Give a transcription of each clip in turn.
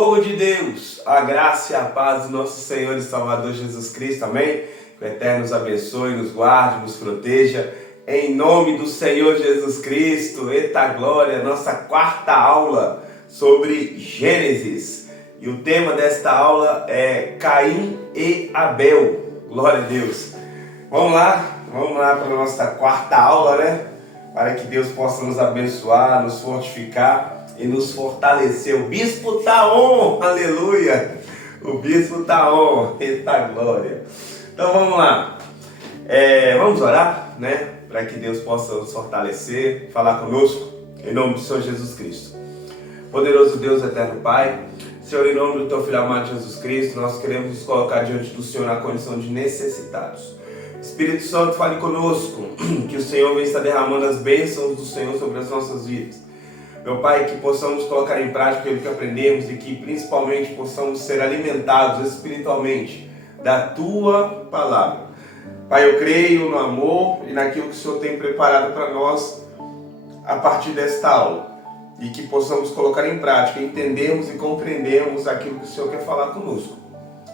Povo de Deus, a graça e a paz do nosso Senhor e Salvador Jesus Cristo, amém? Que o Eterno nos abençoe, nos guarde, nos proteja, em nome do Senhor Jesus Cristo. Eita glória, nossa quarta aula sobre Gênesis. E o tema desta aula é Caim e Abel. Glória a Deus. Vamos lá para a nossa quarta aula, né? Para que Deus possa nos abençoar, nos fortificar e nos fortalecer. O bispo tá on, aleluia! O bispo tá on, eita glória! Então vamos lá, vamos orar, né? Para que Deus possa nos fortalecer, falar conosco, em nome do Senhor Jesus Cristo. Poderoso Deus, eterno Pai, Senhor, em nome do Teu Filho amado Jesus Cristo, nós queremos nos colocar diante do Senhor na condição de necessitados. Espírito Santo, fale conosco, que o Senhor venha estar derramando as bênçãos do Senhor sobre as nossas vidas. Meu Pai, que possamos colocar em prática aquilo que aprendemos e que principalmente possamos ser alimentados espiritualmente da Tua Palavra. Pai, eu creio no amor e naquilo que o Senhor tem preparado para nós a partir desta aula. E que possamos colocar em prática, entendermos e compreendermos aquilo que o Senhor quer falar conosco.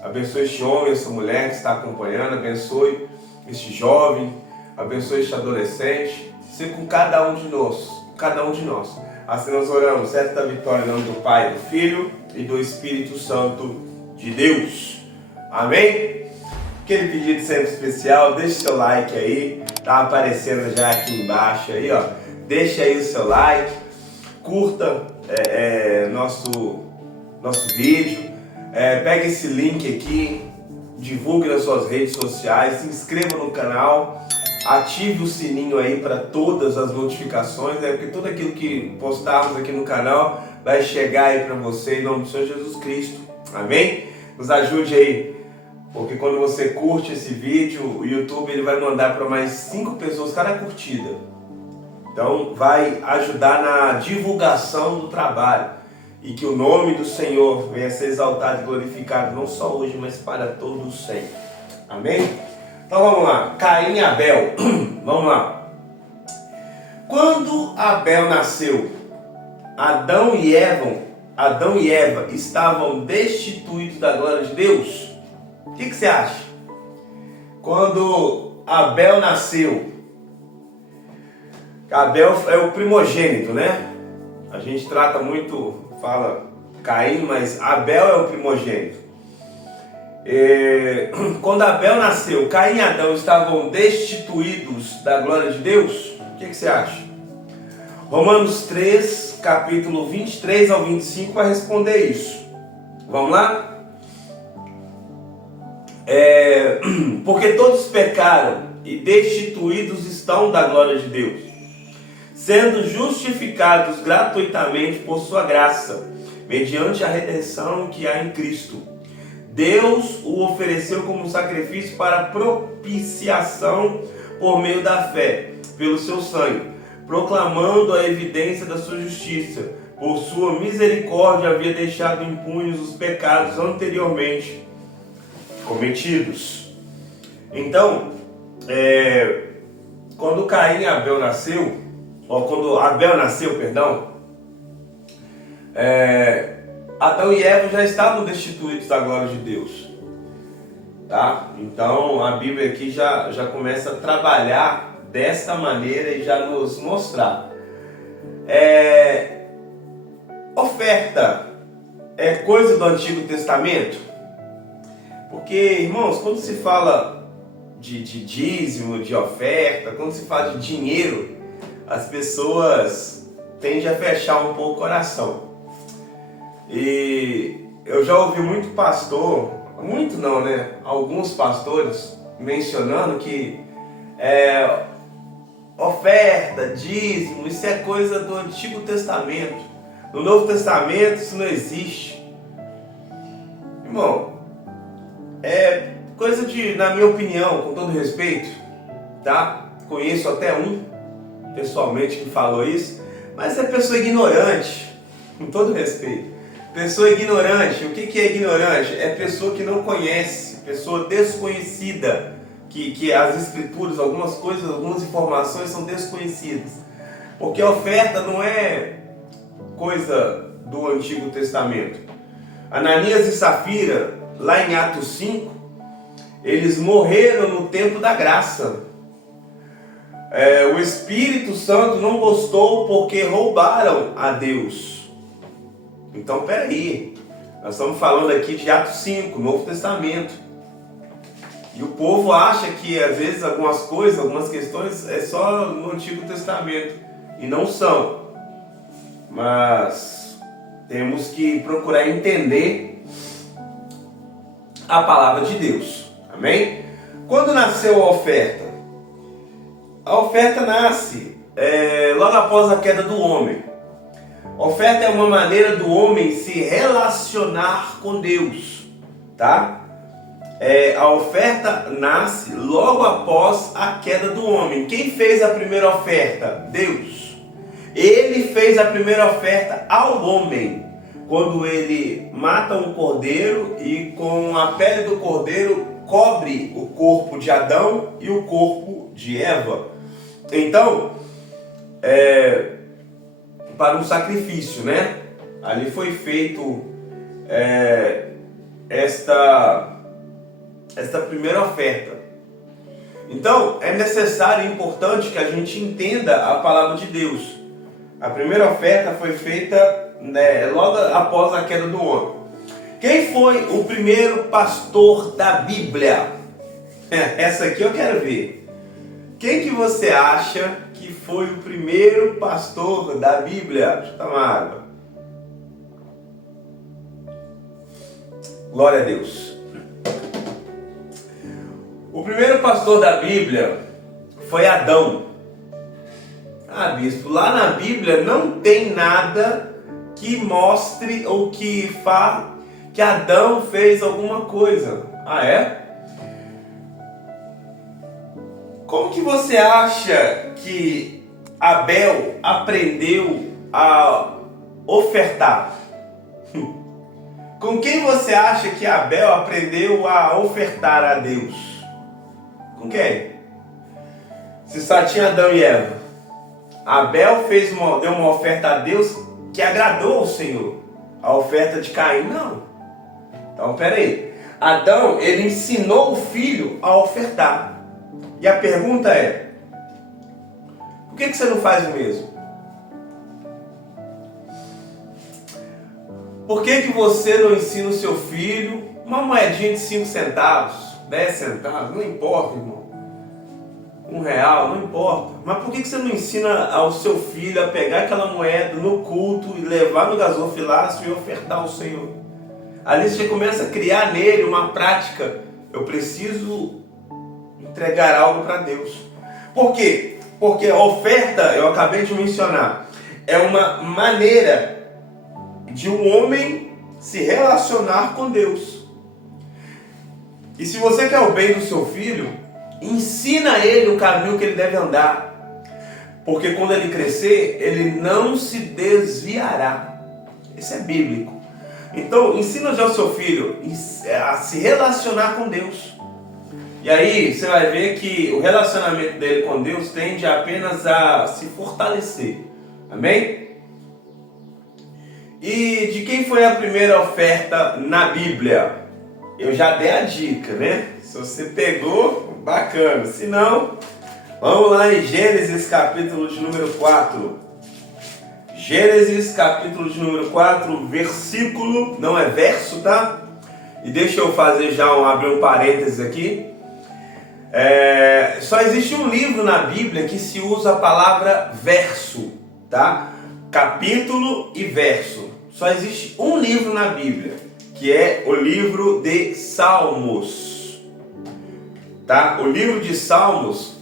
Abençoe este homem, essa mulher que está acompanhando, abençoe este jovem, abençoe este adolescente, seja com cada um de nós. Assim nós oramos, certa vitória em nome do Pai, do Filho e do Espírito Santo de Deus. Amém? Aquele pedido sempre especial, deixe seu like aí, tá aparecendo já aqui embaixo aí, ó. Deixa aí o seu like, curta nosso vídeo, pegue esse link aqui, divulgue nas suas redes sociais, se inscreva no canal, ative o sininho aí para todas as notificações, porque tudo aquilo que postarmos aqui no canal vai chegar aí para você em nome do Senhor Jesus Cristo, amém? Nos ajude aí, porque quando você curte esse vídeo, o YouTube ele vai mandar para mais 5 pessoas cada curtida, então vai ajudar na divulgação do trabalho. E que o nome do Senhor venha a ser exaltado e glorificado, não só hoje, mas para todos sempre. Amém? Então vamos lá. Caim e Abel. Vamos lá. Quando Abel nasceu, Adão e Eva estavam destituídos da glória de Deus? O que você acha? Quando Abel nasceu, Abel é o primogênito, né? A gente trata muito, fala Caim, mas Abel é o primogênito. Quando Abel nasceu, Caim e Adão estavam destituídos da glória de Deus? O que você acha? Romanos 3, capítulo 23 ao 25 vai responder isso. Vamos lá? Porque todos pecaram e destituídos estão da glória de Deus, sendo justificados gratuitamente por sua graça, mediante a redenção que há em Cristo. Deus o ofereceu como sacrifício para propiciação por meio da fé, pelo seu sangue, proclamando a evidência da sua justiça. Por sua misericórdia havia deixado impunes os pecados anteriormente cometidos. Então, quando Caim e Abel nasceu, quando Abel nasceu, Adão e Eva já estavam destituídos da glória de Deus, tá? Então a Bíblia aqui já começa a trabalhar desta maneira e já nos mostrar. Oferta é coisa do Antigo Testamento? Porque, irmãos, quando se fala de dízimo, de oferta, quando se fala de dinheiro, as pessoas tendem a fechar um pouco o coração. E eu já ouvi muito pastor, muito não, né? Alguns pastores mencionando que oferta, dízimo, isso é coisa do Antigo Testamento. No Novo Testamento isso não existe. Irmão, é coisa na minha opinião, com todo respeito, tá? Conheço até um pessoalmente que falou isso, mas é pessoa ignorante, com todo respeito. Pessoa ignorante, o que é ignorante? É pessoa que não conhece, pessoa desconhecida, que as escrituras, algumas coisas, algumas informações são desconhecidas. Porque a oferta não é coisa do Antigo Testamento. Ananias e Safira, lá em Atos 5, eles morreram no tempo da graça. O Espírito Santo não gostou porque roubaram a Deus. Então, peraí, nós estamos falando aqui de Atos 5, Novo Testamento. E o povo acha que às vezes algumas coisas, algumas questões é só no Antigo Testamento. E não são. Mas temos que procurar entender a palavra de Deus. Amém? Quando nasceu a oferta? A oferta nasce logo após a queda do homem. A oferta é uma maneira do homem se relacionar com Deus, tá? A oferta nasce logo após a queda do homem. Quem fez a primeira oferta? Deus. Ele fez a primeira oferta ao homem, quando ele mata um cordeiro e com a pele do cordeiro cobre o corpo de Adão e o corpo de Eva. Então, para um sacrifício, né? Ali foi feito esta primeira oferta. Então, é necessário e importante que a gente entenda a palavra de Deus. A primeira oferta foi feita logo após a queda do homem. Quem foi o primeiro pastor da Bíblia? Essa aqui eu quero ver. Quem que você acha que foi o primeiro pastor da Bíblia? Deixa eu tomar água. Glória a Deus. O primeiro pastor da Bíblia foi Adão. Ah, bispo, lá na Bíblia não tem nada que mostre ou que fale que Adão fez alguma coisa. Ah, é? Como que você acha que Abel aprendeu a ofertar? Com quem você acha que Abel aprendeu a ofertar a Deus? Com quem? Se só tinha Adão e Eva. Abel deu uma oferta a Deus que agradou ao Senhor. A oferta de Caim, não. Então, peraí. Adão, ele ensinou o filho a ofertar. E a pergunta é: por que você não faz o mesmo? Por que você não ensina o seu filho uma moedinha de 5 centavos, 10 centavos? Não importa, irmão. R$1, não importa. Mas por que você não ensina ao seu filho a pegar aquela moeda no culto e levar no gasofilácio e ofertar ao Senhor? Ali você começa a criar nele uma prática. Eu preciso entregar algo para Deus. Por quê? Porque a oferta, eu acabei de mencionar, é uma maneira de um homem se relacionar com Deus. E se você quer o bem do seu filho, ensina a ele o caminho que ele deve andar. Porque quando ele crescer, ele não se desviará. Isso é bíblico. Então, ensina já o seu filho a se relacionar com Deus. E aí, você vai ver que o relacionamento dele com Deus tende apenas a se fortalecer. Amém? E de quem foi a primeira oferta na Bíblia? Eu já dei a dica, né? Se você pegou, bacana. Se não, vamos lá em Gênesis capítulo de número 4. Gênesis capítulo de número 4, versículo, não é verso, tá? E deixa eu fazer já abrir um parênteses aqui. Só existe um livro na Bíblia que se usa a palavra verso, tá? Capítulo e verso. Só existe um livro na Bíblia, que é o livro de Salmos, tá? O livro de Salmos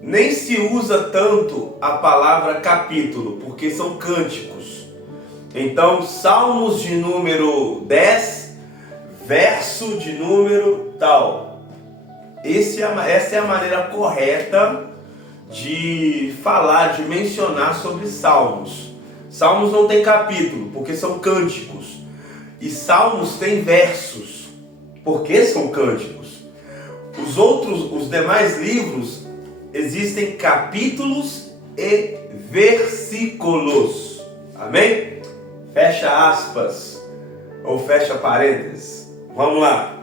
nem se usa tanto a palavra capítulo, porque são cânticos. Então, Salmos de número 10, verso de número tal. Essa é a maneira correta de falar, de mencionar sobre Salmos. Salmos não tem capítulo, porque são cânticos. E Salmos tem versos, porque são cânticos. Os demais livros existem capítulos e versículos. Amém? Fecha aspas. ou fecha parênteses. Vamos lá.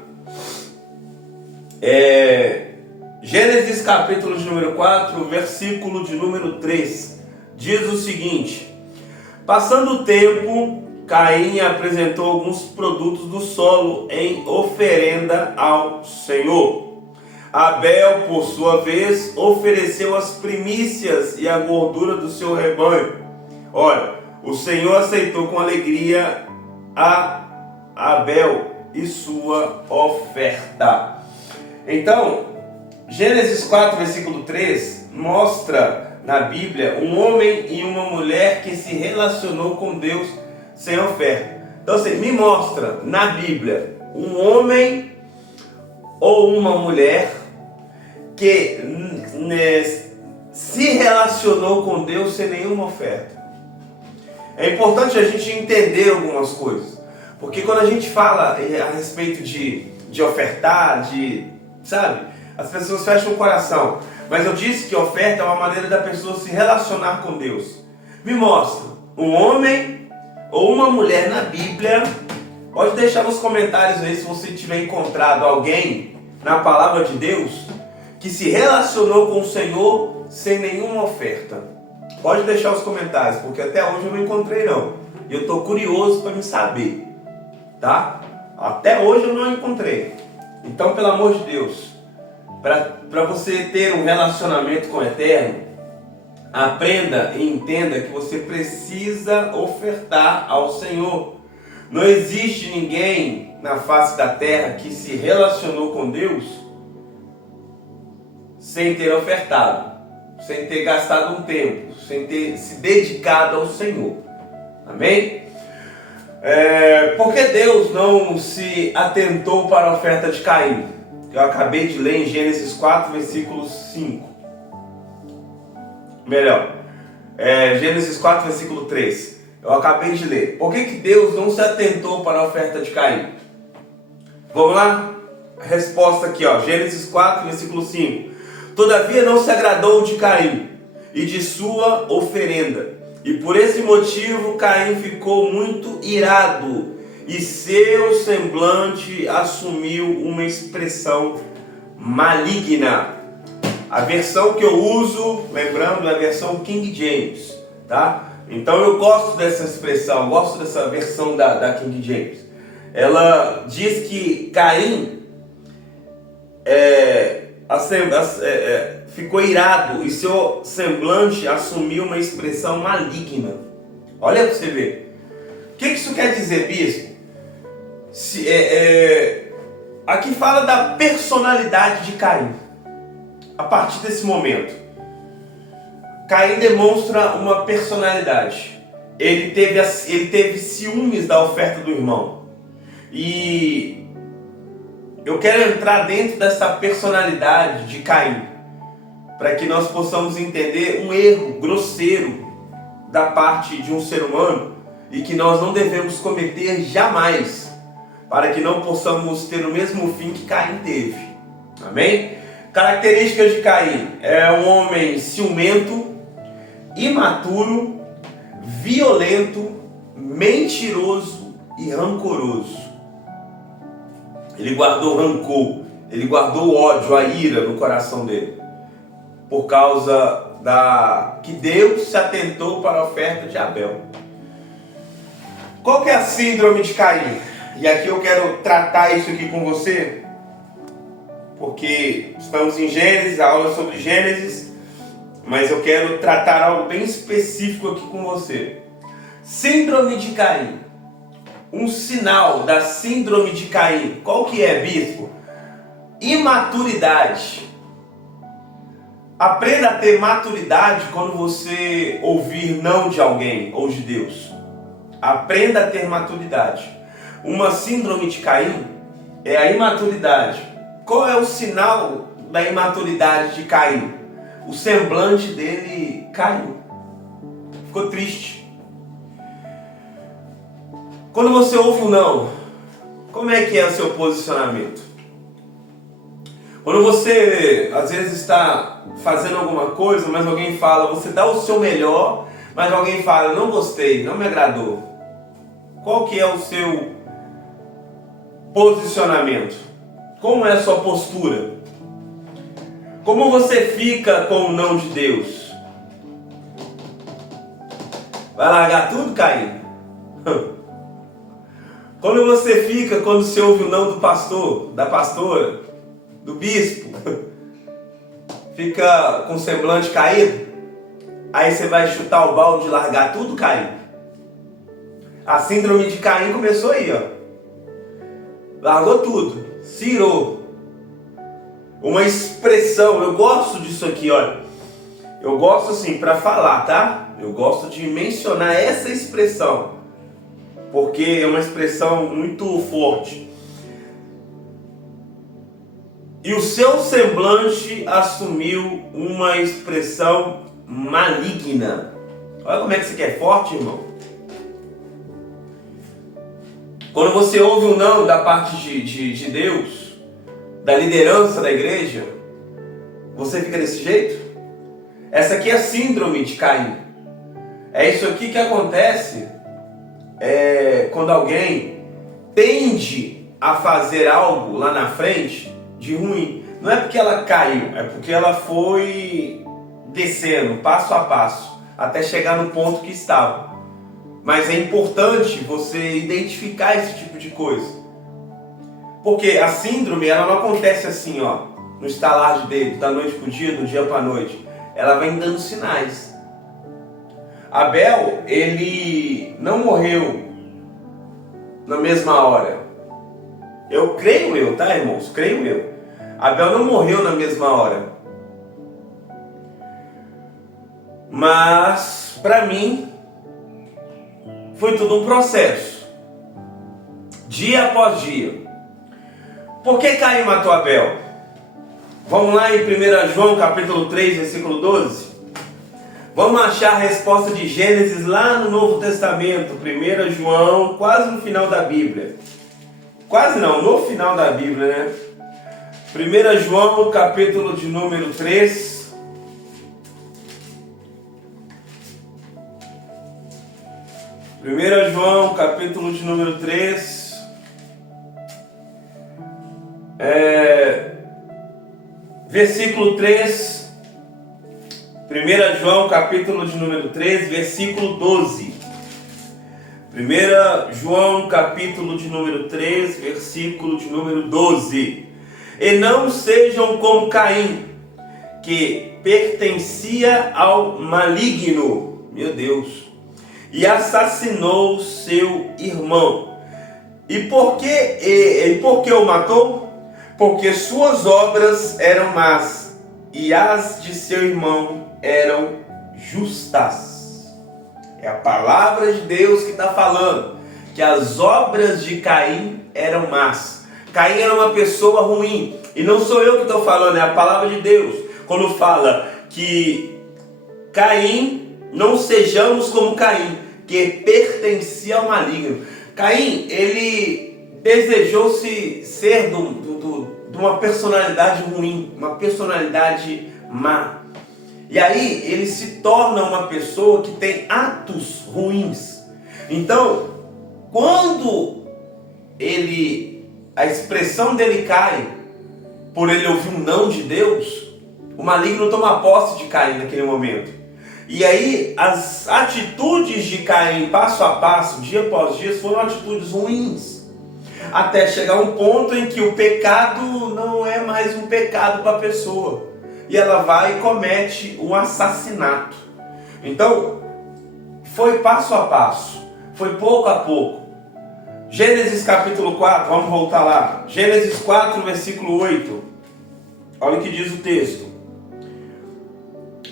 Gênesis capítulo de número 4, versículo de número 3. Diz o seguinte: passando o tempo, Caim apresentou alguns produtos do solo em oferenda ao Senhor. Abel, por sua vez, ofereceu as primícias e a gordura do seu rebanho. Ora, o Senhor aceitou com alegria a Abel e sua oferta. Então, Gênesis 4, versículo 3 mostra na Bíblia um homem e uma mulher que se relacionou com Deus sem oferta. Então, assim, me mostra na Bíblia um homem ou uma mulher que se relacionou com Deus sem nenhuma oferta. É importante a gente entender algumas coisas, porque quando a gente fala a respeito de ofertar, sabe, as pessoas fecham o coração. Mas eu disse que oferta é uma maneira da pessoa se relacionar com Deus. Me mostra um homem ou uma mulher na Bíblia. Pode deixar nos comentários aí se você tiver encontrado alguém na palavra de Deus que se relacionou com o Senhor sem nenhuma oferta. Pode deixar os comentários, porque até hoje eu não encontrei não. E eu estou curioso para me saber, tá? Até hoje eu não encontrei. Então, pelo amor de Deus, para você ter um relacionamento com o Eterno, aprenda e entenda que você precisa ofertar ao Senhor. Não existe ninguém na face da terra que se relacionou com Deus sem ter ofertado, sem ter gastado um tempo, sem ter se dedicado ao Senhor. Amém? Porque Deus não se atentou para a oferta de Caim. Eu acabei de ler em Gênesis 4, versículo 5. Melhor, Gênesis 4, versículo 3. Eu acabei de ler. Por que Deus não se atentou para a oferta de Caim? Vamos lá? A resposta aqui, ó, Gênesis 4, versículo 5. Todavia não se agradou de Caim e de sua oferenda, e por esse motivo Caim ficou muito irado, e seu semblante assumiu uma expressão maligna. A versão que eu uso, lembrando, é a versão King James, tá? Então eu gosto dessa expressão, eu gosto dessa versão da King James. Ela diz que Caim ficou irado e seu semblante assumiu uma expressão maligna. Olha para você ver. O que isso quer dizer, bispo? Aqui fala da personalidade de Caim. A partir desse momento, Caim demonstra uma personalidade. Ele teve ciúmes da oferta do irmão. E eu quero entrar dentro dessa personalidade de Caim, para que nós possamos entender um erro grosseiro da parte de um ser humano e que nós não devemos cometer jamais, para que não possamos ter o mesmo fim que Caim teve. Amém? Características de Caim: é um homem ciumento, imaturo, violento, mentiroso e rancoroso. Ele guardou rancor, ele guardou ódio, a ira no coração dele, por causa que Deus se atentou para a oferta de Abel. Qual que é a síndrome de Caim? E aqui eu quero tratar isso aqui com você, porque estamos em Gênesis, a aula sobre Gênesis, mas eu quero tratar algo bem específico aqui com você. Síndrome de Caim. Um sinal da síndrome de Caim, qual que é, bispo? Imaturidade. Aprenda a ter maturidade quando você ouvir não de alguém ou de Deus. Aprenda a ter maturidade. Uma síndrome de Caim é a imaturidade. Qual é o sinal da imaturidade de Caim? O semblante dele caiu. Ficou triste. Quando você ouve o não, como é que é o seu posicionamento? Quando você, às vezes, está fazendo alguma coisa, mas alguém fala, você dá o seu melhor, mas alguém fala, não gostei, não me agradou. Qual que é posicionamento? Como é a sua postura? Como você fica com o não de Deus? Vai largar tudo, Caim? Como você fica quando você ouve o não do pastor, da pastora, do bispo? Fica com o semblante caído? Aí você vai chutar o balde e largar tudo, Caim? A síndrome de Caim começou aí, ó. Largou tudo, cirou. Uma expressão, eu gosto disso aqui, olha. Eu gosto assim, para falar, tá? Eu gosto de mencionar essa expressão, porque é uma expressão muito forte. E o seu semblante assumiu uma expressão maligna. Olha como é que isso aqui é forte, irmão. Quando você ouve um não da parte de Deus, da liderança da igreja, você fica desse jeito? Essa aqui é a síndrome de Caim. É isso aqui que acontece quando alguém tende a fazer algo lá na frente de ruim. Não é porque ela caiu, é porque ela foi descendo passo a passo até chegar no ponto que estava. Mas é importante você identificar esse tipo de coisa. Porque a síndrome, ela não acontece assim, ó, no estalar de dedo, da noite para o dia, do dia para a noite. Ela vem dando sinais. Abel, ele não morreu na mesma hora. Creio, tá, irmãos? Creio eu. Abel não morreu na mesma hora. Mas, para mim, foi tudo um processo. Dia após dia. Por que Caim matou Abel? Vamos lá em 1 João capítulo 3, versículo 12. Vamos achar a resposta de Gênesis lá no Novo Testamento. 1 João, quase no final da Bíblia. Quase não, no final da Bíblia, né? 1 João capítulo de número 3. 1 João capítulo de número 3. Versículo 3, 1 João capítulo de número 3, versículo 12. 1 João capítulo de número 3, versículo de número 12. E não sejam como Caim, que pertencia ao maligno, meu Deus, e assassinou seu irmão. E por que o matou? Porque suas obras eram más e as de seu irmão eram justas. É a palavra de Deus que está falando que as obras de Caim eram más. Caim era uma pessoa ruim. E não sou eu que estou falando, é a palavra de Deus. Quando fala que Caim, não sejamos como Caim, que pertencia ao maligno. Caim, ele desejou-se ser de uma personalidade ruim, uma personalidade má. E aí ele se torna uma pessoa que tem atos ruins. Então, quando a expressão dele cai, por ele ouvir um não de Deus, o maligno toma posse de Caim naquele momento. E aí as atitudes de Caim, passo a passo, dia após dia, foram atitudes ruins. Até chegar um ponto em que o pecado não é mais um pecado para a pessoa. E ela vai e comete um assassinato. Então, foi passo a passo. Foi pouco a pouco. Gênesis capítulo 4, vamos voltar lá. Gênesis 4, versículo 8. Olha o que diz o texto.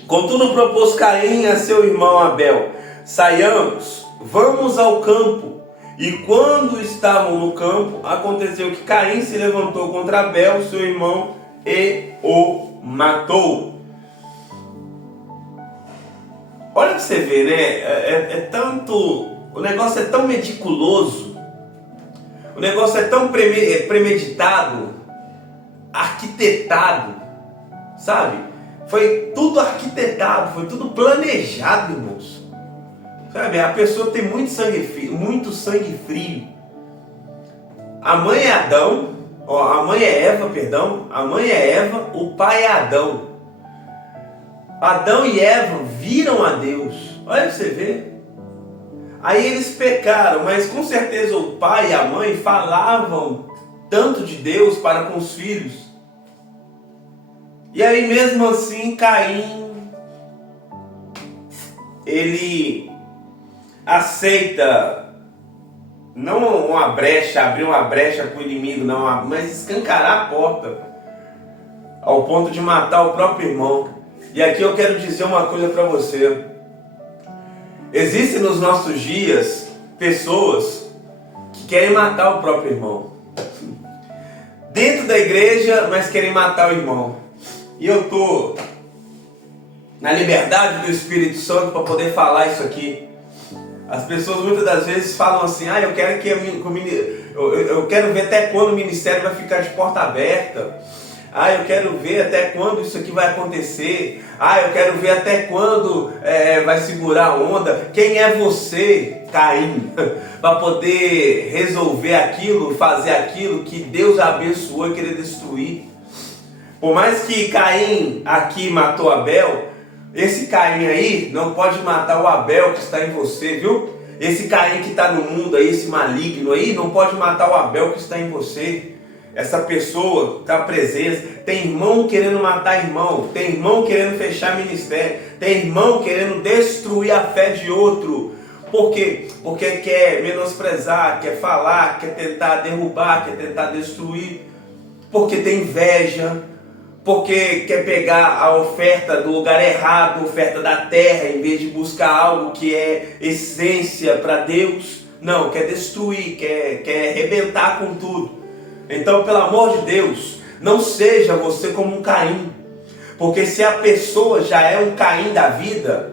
Contudo propôs Caim a seu irmão Abel: saiamos, vamos ao campo. E quando estavam no campo, aconteceu que Caim se levantou contra Abel, seu irmão, e o matou. Olha para você ver, né? O negócio é tão meticuloso, o negócio é tão premeditado, arquitetado, sabe? Foi tudo arquitetado, foi tudo planejado, irmãos. Sabe, a pessoa tem muito sangue frio. A mãe é Adão, a mãe é Eva, perdão. A mãe é Eva, o pai é Adão. Adão e Eva viram a Deus. Olha pra você ver. Aí eles pecaram, mas com certeza o pai e a mãe falavam tanto de Deus para com os filhos. E aí mesmo assim Caim, ele aceita não uma brecha, abrir uma brecha com o inimigo, não, mas escancarar a porta ao ponto de matar o próprio irmão. E aqui eu quero dizer uma coisa para você. Existem nos nossos dias pessoas que querem matar o próprio irmão. Dentro da igreja, mas querem matar o irmão. E eu estou na liberdade do Espírito Santo para poder falar isso aqui. As pessoas muitas das vezes falam assim: eu quero eu quero ver até quando o ministério vai ficar de porta aberta. Eu quero ver até quando isso aqui vai acontecer. Eu quero ver até quando vai segurar a onda. Quem é você, Caim, para poder resolver aquilo, fazer aquilo que Deus abençoou e querer destruir? Por mais que Caim aqui matou Abel, esse Caim aí não pode matar o Abel que está em você, viu? Esse Caim que está no mundo aí, esse maligno aí, não pode matar o Abel que está em você. Essa pessoa está presente. Tem irmão querendo matar irmão. Tem irmão querendo fechar ministério. Tem irmão querendo destruir a fé de outro. Por quê? Porque quer menosprezar, quer falar, quer tentar derrubar, quer tentar destruir. Porque tem inveja. Porque quer pegar a oferta do lugar errado, a oferta da terra, em vez de buscar algo que é essência para Deus. Não, quer destruir, quer arrebentar com tudo. Então, pelo amor de Deus, não seja você como um Caim. Porque se a pessoa já é um Caim da vida,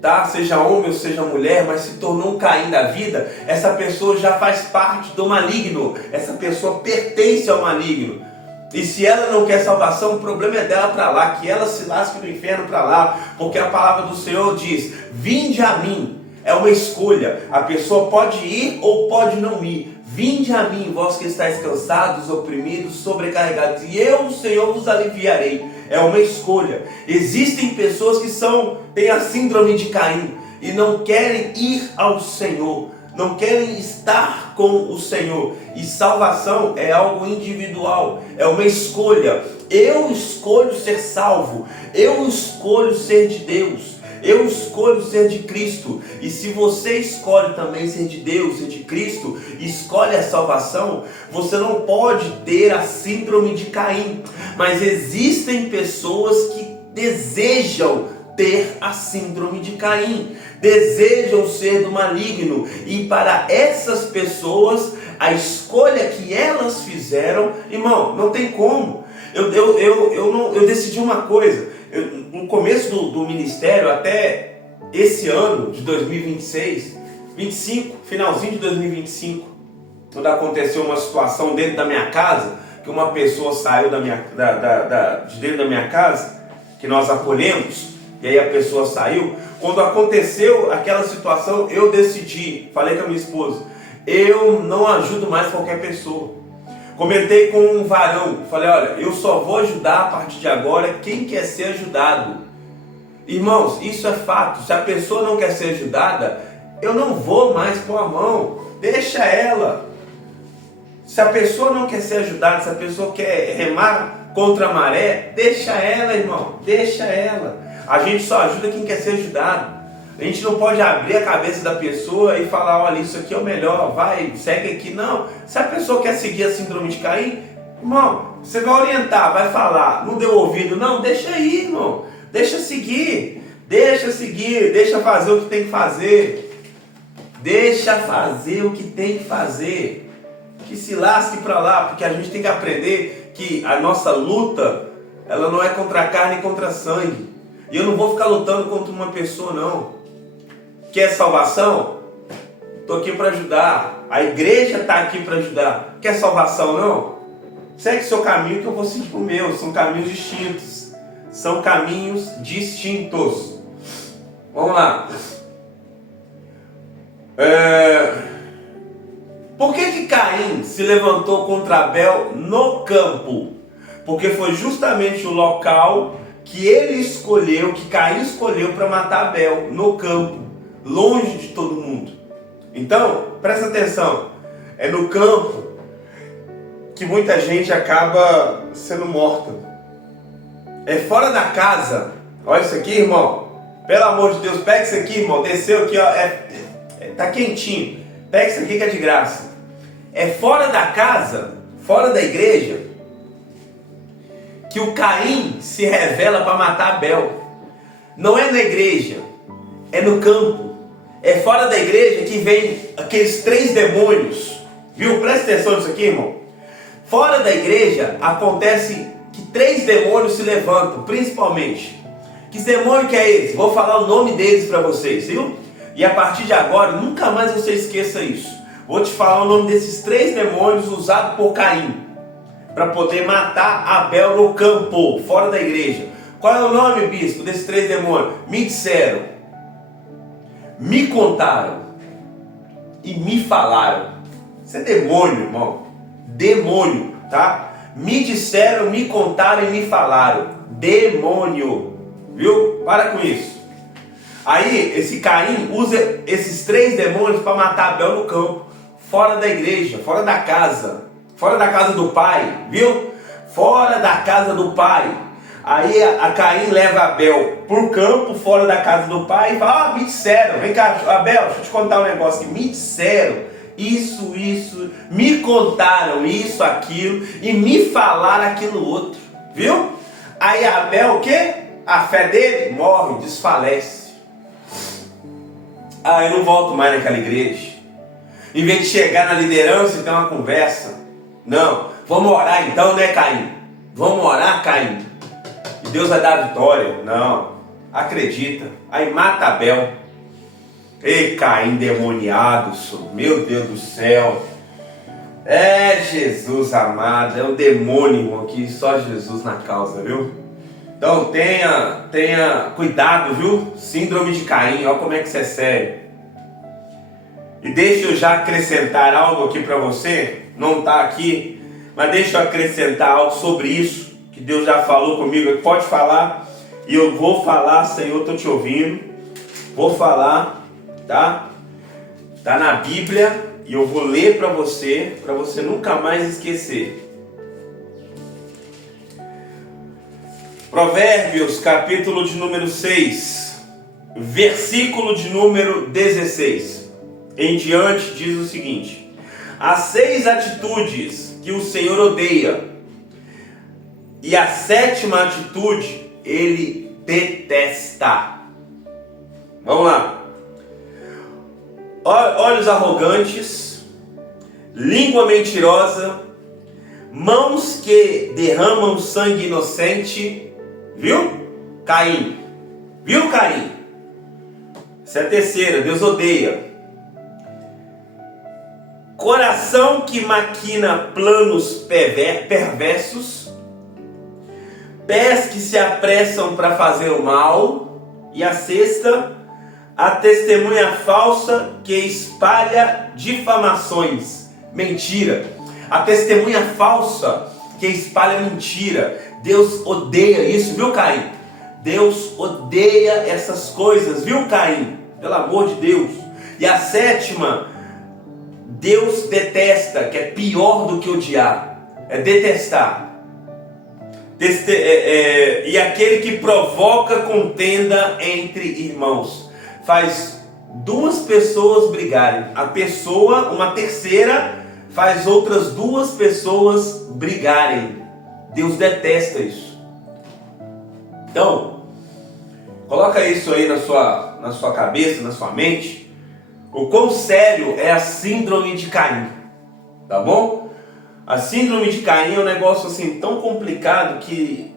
tá? Seja homem ou seja mulher, mas se tornou um Caim da vida, essa pessoa já faz parte do maligno. Essa pessoa pertence ao maligno. E se ela não quer salvação, o problema é dela para lá, que ela se lasque no inferno para lá. Porque a palavra do Senhor diz: vinde a mim. É uma escolha. A pessoa pode ir ou pode não ir. Vinde a mim, vós que estáis cansados, oprimidos, sobrecarregados, e eu, o Senhor, vos aliviarei. É uma escolha. Existem pessoas que têm a síndrome de Caim e não querem ir ao Senhor, não querem estar com o Senhor. E salvação é algo individual, é uma escolha. Eu escolho ser salvo, eu escolho ser de Deus. Eu escolho ser de Cristo. E se você escolhe também ser de Deus, ser de Cristo, escolhe a salvação, você não pode ter a síndrome de Caim. Mas existem pessoas que desejam ter a síndrome de Caim, desejam ser do maligno. E para essas pessoas, a escolha que elas fizeram, irmão, não tem como. Eu decidi uma coisa. No começo do ministério, até esse ano de 2026, 25, finalzinho de 2025, quando aconteceu uma situação dentro da minha casa, que uma pessoa saiu de dentro da minha casa, que nós acolhemos, e aí a pessoa saiu. Quando aconteceu aquela situação, eu decidi, falei com a minha esposa: eu não ajudo mais qualquer pessoa. Comentei com um varão, falei: olha, eu só vou ajudar a partir de agora quem quer ser ajudado. Irmãos, isso é fato. Se a pessoa não quer ser ajudada, eu não vou mais pôr a mão, deixa ela. Se a pessoa não quer ser ajudada, se a pessoa quer remar contra a maré, deixa ela, irmão, deixa ela. A gente só ajuda quem quer ser ajudado. A gente não pode abrir a cabeça da pessoa e falar: olha, isso aqui é o melhor, vai, segue aqui. Não, se a pessoa quer seguir a síndrome de Caim, irmão, você vai orientar, vai falar, não deu ouvido, não, deixa aí, irmão, deixa seguir, deixa fazer o que tem que fazer, deixa fazer o que tem que fazer, que se lasque pra lá, porque a gente tem que aprender que a nossa luta, ela não é contra a carne e contra sangue, e eu não vou ficar lutando contra uma pessoa, não. Quer salvação? Estou aqui para ajudar. A igreja está aqui para ajudar. Quer salvação, não? Segue seu caminho que eu vou seguir o meu. São caminhos distintos. São caminhos distintos. Vamos lá. Por que Caim se levantou contra Abel no campo? Porque foi justamente o local que ele escolheu, que Caim escolheu para matar Abel, no campo, longe de todo mundo. Então, presta atenção, é no campo que muita gente acaba sendo morta. É fora da casa. Olha isso aqui, irmão. Pelo amor de Deus, pega isso aqui, irmão. Desceu aqui, ó. Tá quentinho. Pega isso aqui que é de graça. É fora da casa, fora da igreja, que o Caim se revela para matar Abel. Não é na igreja, é no campo. É fora da igreja que vem aqueles 3 demônios. Viu? Presta atenção nisso aqui, irmão. Fora da igreja acontece que 3 demônios se levantam, principalmente. Que demônio que é esse? Vou falar o nome deles para vocês, viu? E a partir de agora, nunca mais você esqueça isso. Vou te falar o nome desses 3 demônios usados por Caim para poder matar Abel no campo, fora da igreja. Qual é o nome, bispo, desses 3 demônios? Me disseram, me contaram e me falaram. Isso é demônio, irmão. Demônio, tá? Me disseram, me contaram e me falaram. Demônio. Viu? Para com isso. Aí, esse Caim usa esses 3 demônios para matar Abel no campo, fora da igreja, fora da casa do pai, viu? Fora da casa do pai. Aí a Caim leva Abel pro campo, fora da casa do pai, e fala: me disseram, vem cá, Abel, deixa eu te contar um negócio que me disseram, isso, me contaram isso, aquilo, e me falaram aquilo outro, viu? Aí Abel, o quê? A fé dele morre, desfalece. Eu não volto mais naquela igreja. Em vez de chegar na liderança e ter uma conversa, não, vamos orar então, né, Caim? Vamos orar, Caim? E Deus vai dar a vitória. Não, acredita. Aí mata Abel. Ei, Caim demoniado, meu Deus do céu. É Jesus amado, é o demônio, irmão, que só Jesus na causa, viu? Então tenha cuidado, viu? Síndrome de Caim, olha como é que isso é sério. E deixa eu já acrescentar algo aqui para você, não está aqui, mas deixa eu acrescentar algo sobre isso, que Deus já falou comigo, pode falar, e eu vou falar, Senhor, estou te ouvindo, vou falar, tá? Está na Bíblia, e eu vou ler para você nunca mais esquecer. Provérbios, capítulo de número 6, versículo de número 16. Em diante diz o seguinte: há 6 atitudes que o Senhor odeia, e a 7ª atitude ele detesta. Vamos lá. Olhos arrogantes, língua mentirosa, mãos que derramam sangue inocente. Viu? Caim. Viu, Caim? Essa é a 3ª, Deus odeia. Coração que maquina planos perversos, pés que se apressam para fazer o mal, e a 6ª, a testemunha falsa que espalha difamações, mentira. A testemunha falsa que espalha mentira. Deus odeia isso, viu, Caim? Deus odeia essas coisas, viu, Caim? Pelo amor de Deus. E a 7ª, Deus detesta, que é pior do que odiar, é detestar. E aquele que provoca contenda entre irmãos, faz 2 pessoas brigarem. Uma 3ª, faz outras 2 pessoas brigarem. Deus detesta isso. Então, coloca isso aí na sua cabeça, na sua mente. O quão sério é a síndrome de Caim, tá bom? A síndrome de Caim é um negócio assim tão complicado que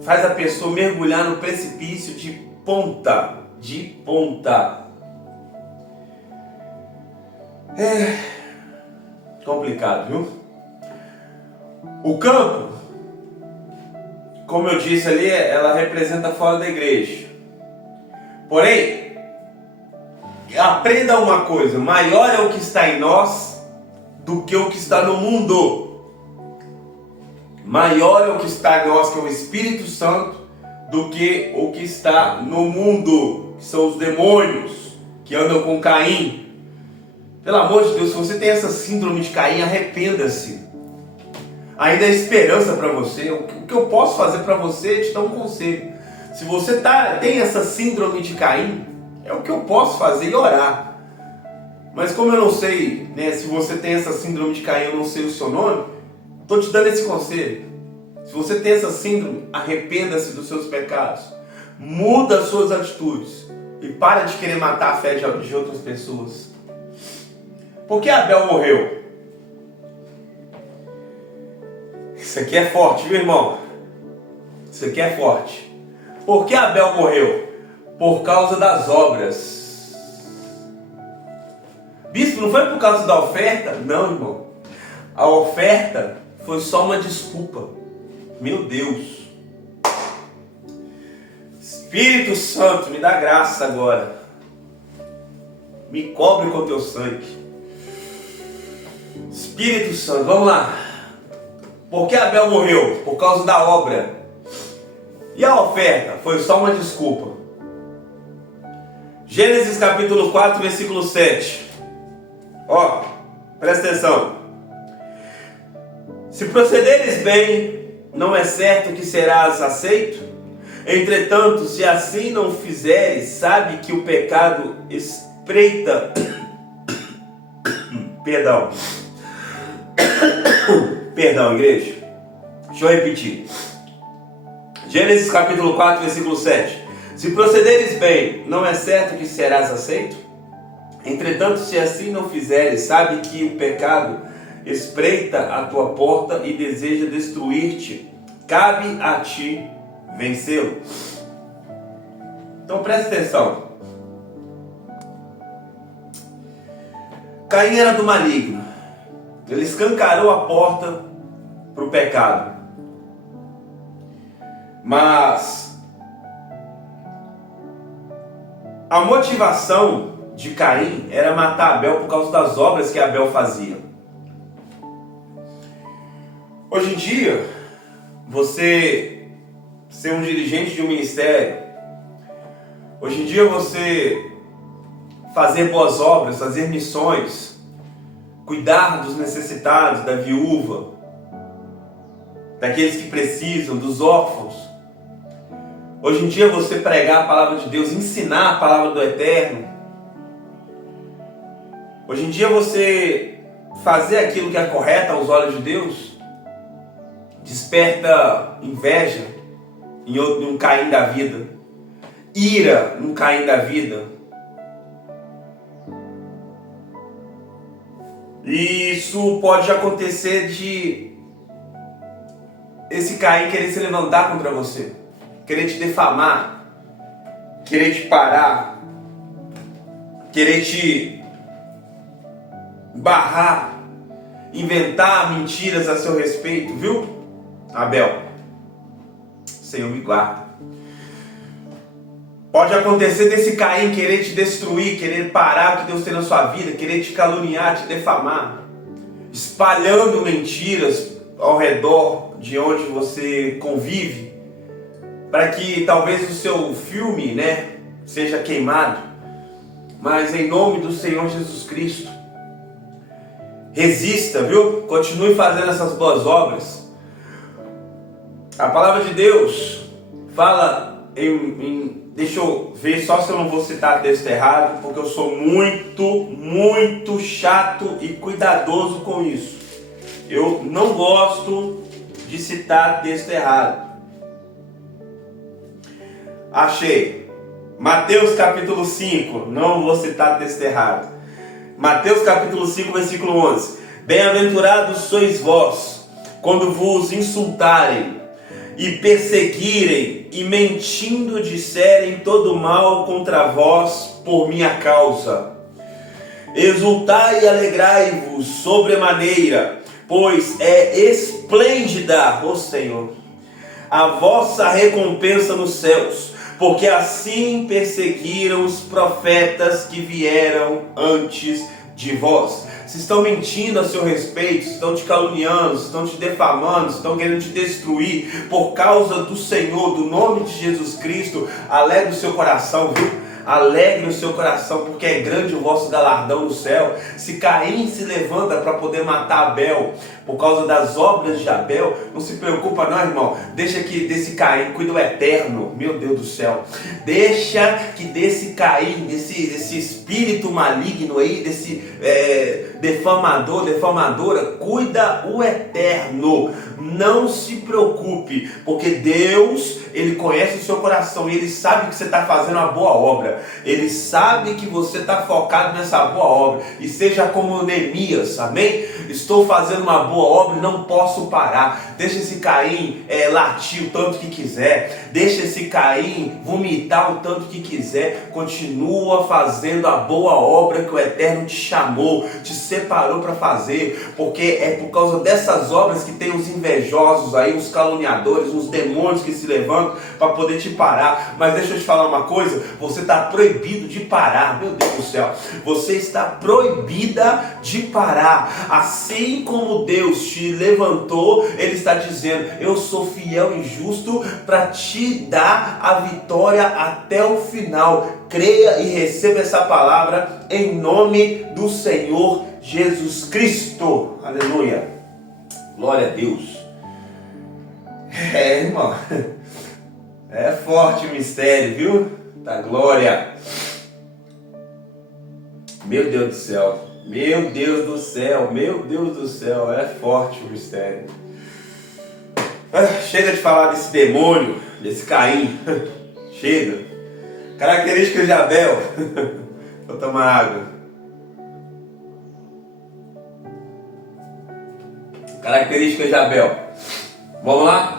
faz a pessoa mergulhar no precipício de ponta. É complicado, viu? O campo, como eu disse ali, ela representa fora da igreja. Porém, aprenda uma coisa: maior é o que está em nós do que o que está no mundo. Maior é o que está em nós, que é o Espírito Santo, do que o que está no mundo, que são os demônios que andam com Caim. Pelo amor de Deus, se você tem essa síndrome de Caim, arrependa-se. Ainda há esperança para você. O que eu posso fazer para você é te dar um conselho. Se você tem essa síndrome de Caim, é o que eu posso fazer e orar. Mas como eu não sei, né, se você tem essa síndrome de Caim, eu não sei o seu nome, estou te dando esse conselho. Se você tem essa síndrome, arrependa-se dos seus pecados. Muda as suas atitudes. E para de querer matar a fé de outras pessoas. Por que Abel morreu? Isso aqui é forte, viu, irmão? Isso aqui é forte. Por que Abel morreu? Por causa das obras. Bispo, não foi por causa da oferta? Não, irmão. A oferta foi só uma desculpa. Meu Deus. Espírito Santo, me dá graça agora. Me cobre com teu sangue. Espírito Santo, vamos lá. Por que Abel morreu? Por causa da obra. E a oferta foi só uma desculpa. Gênesis capítulo 4, versículo 7. Ó, presta atenção. Se procederes bem, não é certo que serás aceito? Entretanto, se assim não fizeres, sabe que o pecado espreita... Perdão. Perdão, igreja. Deixa eu repetir. Gênesis capítulo 4, versículo 7. Se procederes bem, não é certo que serás aceito? Entretanto, se assim não fizeres, sabe que o pecado espreita a tua porta e deseja destruir-te. Cabe a ti vencê-lo. Então presta atenção. Caim era do maligno. Ele escancarou a porta para o pecado. Mas a motivação de Caim era matar Abel por causa das obras que Abel fazia. Hoje em dia, você ser um dirigente de um ministério, hoje em dia você fazer boas obras, fazer missões, cuidar dos necessitados, da viúva, daqueles que precisam, dos órfãos. Hoje em dia você pregar a palavra de Deus, ensinar a palavra do Eterno. Hoje em dia você fazer aquilo que é correto aos olhos de Deus, desperta inveja em um Caim da vida, ira num Caim da vida. E isso pode acontecer de esse Caim querer se levantar contra você, querer te defamar, querer te parar, querer te barrar, inventar mentiras a seu respeito, viu? Abel, Senhor me guarda. Pode acontecer desse Caim querer te destruir, querer parar o que Deus tem na sua vida, querer te caluniar, te defamar, espalhando mentiras ao redor de onde você convive, para que talvez o seu filme, seja queimado. Mas em nome do Senhor Jesus Cristo, resista, viu? Continue fazendo essas boas obras. A palavra de Deus fala deixa eu ver só se eu não vou citar texto errado, porque eu sou muito chato e cuidadoso com isso. Eu não gosto de citar texto errado. Achei. Mateus capítulo 5, não vou citar texto errado. Mateus capítulo 5, versículo 11. Bem-aventurados sois vós, quando vos insultarem e perseguirem e mentindo disserem todo mal contra vós por minha causa. Exultai e alegrai-vos sobremaneira, pois é esplêndida, ó Senhor, a vossa recompensa nos céus, porque assim perseguiram os profetas que vieram antes de vós. se estão mentindo a seu respeito, se estão te caluniando, se estão te defamando, se estão querendo te destruir, por causa do Senhor, do nome de Jesus Cristo, alegre o seu coração, viu? Alegre o seu coração, porque é grande o vosso galardão no céu. Se Caim se levanta para poder matar Abel por causa das obras de Abel, não se preocupa não, irmão. Deixa que desse Caim cuida o eterno, meu Deus do céu. Deixa que desse Caim, desse espírito maligno aí, desse defamadora, cuida o eterno. Não se preocupe, porque Deus, Ele conhece o seu coração e Ele sabe que você está fazendo uma boa obra. Ele sabe que você está focado nessa boa obra. E seja como Neemias, amém? Estou fazendo uma boa obra e não posso parar. Deixa esse Caim latir o tanto que quiser. Deixa esse Caim vomitar o tanto que quiser. Continua fazendo a boa obra que o Eterno te chamou, te separou para fazer. Porque é por causa dessas obras que tem os invejosos aí, os caluniadores, os demônios que se levantam para poder te parar. Mas deixa eu te falar uma coisa, você está proibido de parar, meu Deus do céu. Você está proibida de parar. Assim como Deus te levantou, Ele está dizendo, eu sou fiel e justo para te dar a vitória até o final. Creia e receba essa palavra em nome do Senhor Jesus Cristo. Aleluia. Glória a Deus. Irmão, é forte o mistério, viu? Da glória. Meu Deus do céu. Meu Deus do céu. Meu Deus do céu. É forte o mistério. Chega de falar desse demônio, desse Caim. Chega. Características de Abel. Vou tomar água. Características de Abel. Vamos lá?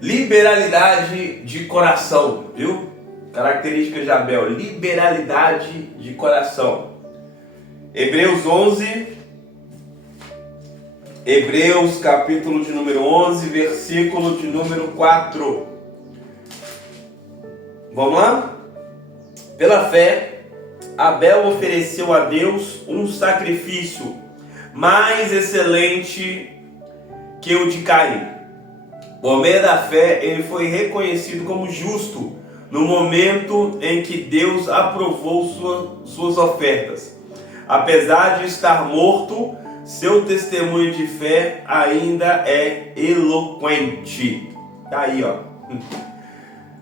Liberalidade de coração, viu? Características de Abel. Liberalidade de coração. Hebreus 11. Hebreus capítulo de número 11, versículo de número 4. Vamos lá? Pela fé, Abel ofereceu a Deus um sacrifício mais excelente que o de Caim. Por meio da fé, ele foi reconhecido como justo no momento em que Deus aprovou suas ofertas. Apesar de estar morto, seu testemunho de fé ainda é eloquente. Tá aí, ó.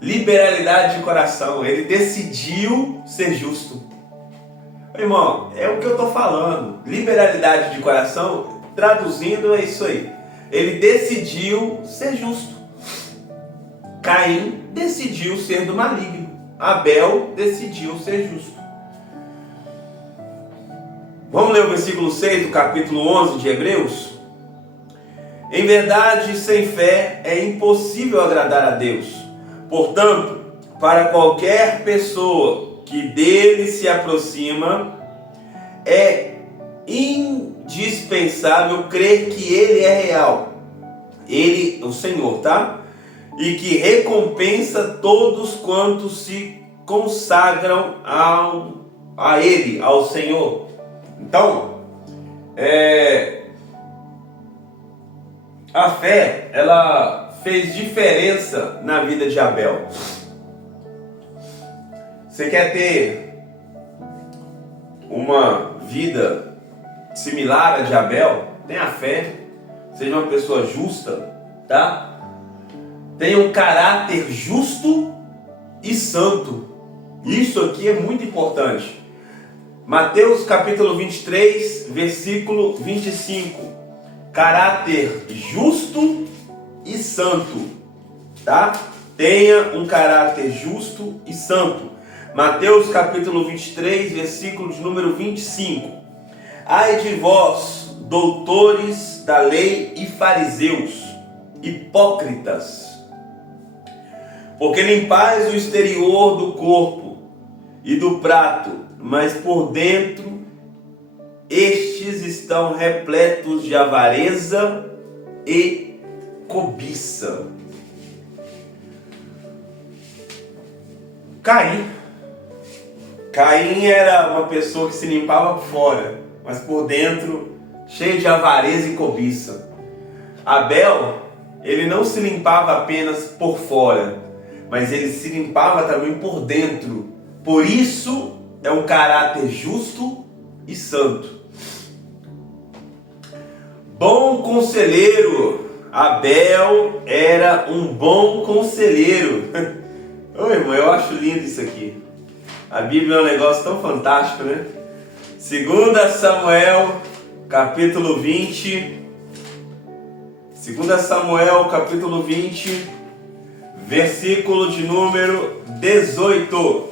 Liberalidade de coração. Ele decidiu ser justo. Irmão, é o que eu estou falando. Liberalidade de coração, traduzindo, é isso aí. Ele decidiu ser justo. Caim decidiu ser do maligno. Abel decidiu ser justo. Vamos ler o versículo 6 do capítulo 11 de Hebreus? Em verdade, sem fé é impossível agradar a Deus. Portanto, para qualquer pessoa que dele se aproxima, é indispensável crer que ele é real. Ele, o Senhor, tá? E que recompensa todos quantos se consagram a Ele, ao Senhor. Então, a fé, ela fez diferença na vida de Abel. Você quer ter uma vida similar à de Abel? Tenha fé, seja uma pessoa justa, tá? Tenha um caráter justo e santo. Isso aqui é muito importante. Mateus capítulo 23, versículo 25. Caráter justo e santo, tá? Tenha um caráter justo e santo. Mateus capítulo 23, versículo de número 25. Ai de vós, doutores da lei e fariseus, hipócritas, porque limpais o exterior do corpo e do prato, mas por dentro estes estão repletos de avareza e cobiça. Caim era uma pessoa que se limpava por fora, mas por dentro cheio de avareza e cobiça. Abel, ele não se limpava apenas por fora, mas ele se limpava também por dentro. Por isso é um caráter justo e santo. Bom conselheiro. Abel era um bom conselheiro. Ô irmão, eu acho lindo isso aqui. A Bíblia é um negócio tão fantástico, né? 2 Samuel, capítulo 20. 2 Samuel, capítulo 20, versículo de número 18.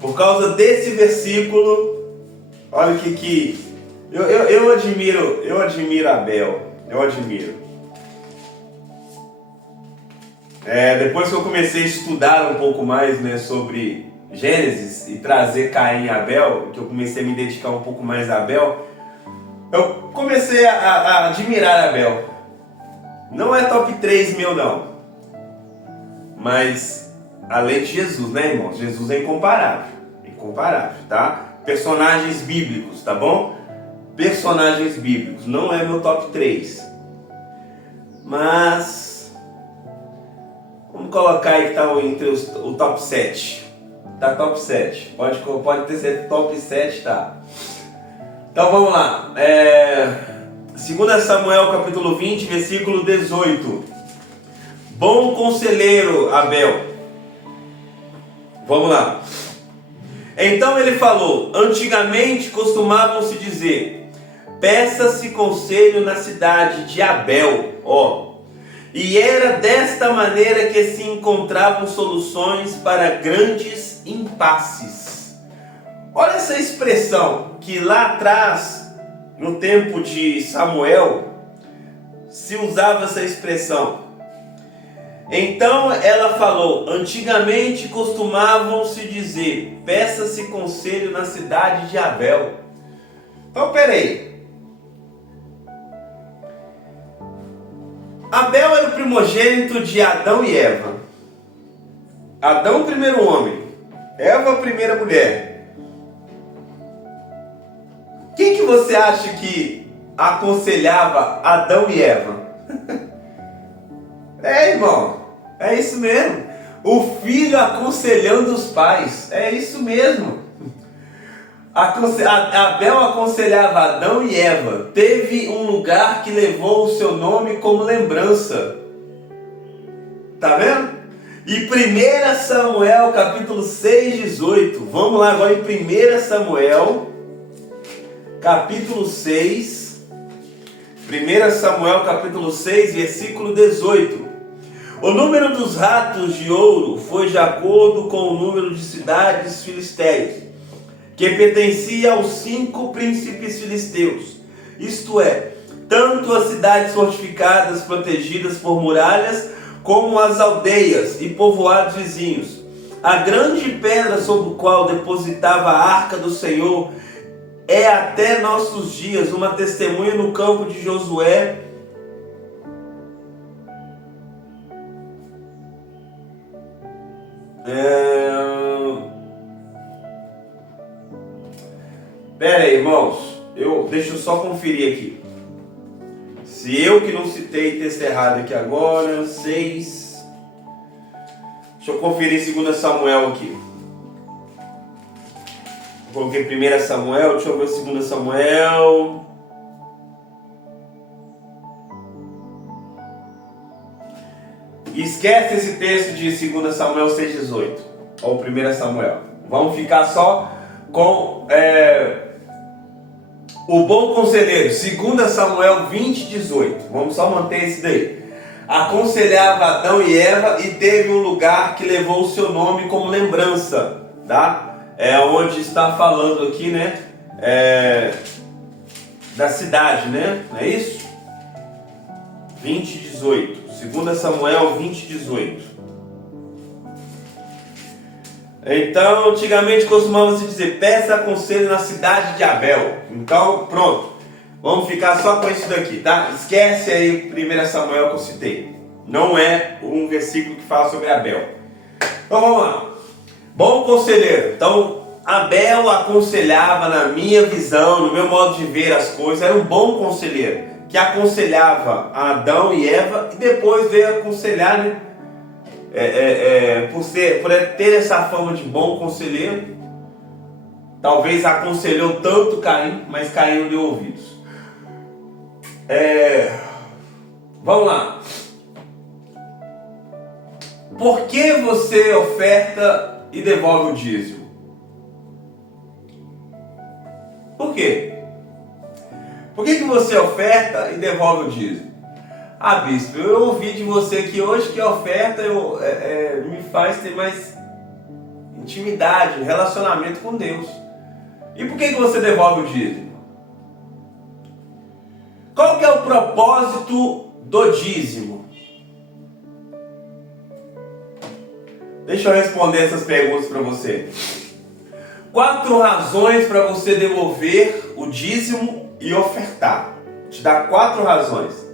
Por causa desse versículo, olha o que eu admiro Abel. Eu admiro. Depois que eu comecei a estudar um pouco mais, né, sobre Gênesis e trazer Caim e Abel, que eu comecei a me dedicar um pouco mais a Abel, eu comecei a admirar Abel. Não é top 3 meu não, mas além de Jesus, né, irmãos? Jesus é incomparável, tá? Personagens bíblicos, tá bom? Personagens bíblicos, não é meu top 3, mas vamos colocar aí que tá entre o top 7. Tá top 7. Pode ter sido top 7, tá? Então vamos lá. 2 Samuel capítulo 20, versículo 18. Bom conselheiro Abel. Vamos lá. Então ele falou: antigamente costumavam se dizer, peça-se conselho na cidade de Abel, e era desta maneira que se encontravam soluções para grandes impasses. Olha essa expressão que lá atrás, no tempo de Samuel, se usava essa expressão. Então ela falou: antigamente costumavam se dizer, peça-se conselho na cidade de Abel. Então peraí. Abel era o primogênito de Adão e Eva. Adão, o primeiro homem. Eva, a primeira mulher. Quem que você acha que aconselhava Adão e Eva? Irmão, é isso mesmo. O filho aconselhando os pais. É isso mesmo. Abel aconselhava Adão e Eva. Teve um lugar que levou o seu nome como lembrança. Tá vendo? E 1 Samuel capítulo 6, 18. Vamos lá agora em 1 Samuel capítulo 6. 1 Samuel capítulo 6, versículo 18. O número dos ratos de ouro foi de acordo com o número de cidades filisteias, que pertencia aos 5 príncipes filisteus, isto é, tanto as cidades fortificadas protegidas por muralhas, como as aldeias e povoados vizinhos. A grande pedra sobre a qual depositava a arca do Senhor é até nossos dias uma testemunha no campo de Josué. Pera aí, irmãos, deixa eu só conferir aqui. Se eu que não citei texto errado aqui agora, 6. Deixa eu conferir 2 Samuel aqui. Coloquei 1 Samuel, deixa eu ver 2 Samuel. Esquece esse texto de 2 Samuel 6,18 ou 1 Samuel. Vamos ficar só com o bom conselheiro, 2 Samuel 20,18. Vamos só manter esse daí. Aconselhava Adão e Eva e teve um lugar que levou o seu nome como lembrança, tá? É onde está falando aqui, né? Da cidade, né? Não é isso? 20,18. 2 Samuel 20,18. Então, antigamente costumava se dizer, peça conselho na cidade de Abel. Então, pronto. Vamos ficar só com isso daqui, tá? Esquece aí 1 Samuel que eu citei. Não é um versículo que fala sobre Abel. Então, vamos lá. Bom conselheiro. Então, Abel aconselhava, na minha visão, no meu modo de ver as coisas, era um bom conselheiro, que aconselhava a Adão e Eva e depois veio aconselhar, né? Por ter essa fama de bom conselheiro, talvez aconselhou tanto Caim, mas Caim não deu ouvidos. Vamos lá. Por que você oferta e devolve o dízimo? Por quê? Por que você oferta e devolve o dízimo? Ah, bispo, eu ouvi de você que hoje que a oferta me faz ter mais intimidade, relacionamento com Deus. E por que você devolve o dízimo? Qual que é o propósito do dízimo? Deixa eu responder essas perguntas para você. 4 razões para você devolver o dízimo e ofertar. Vou te dar 4 razões.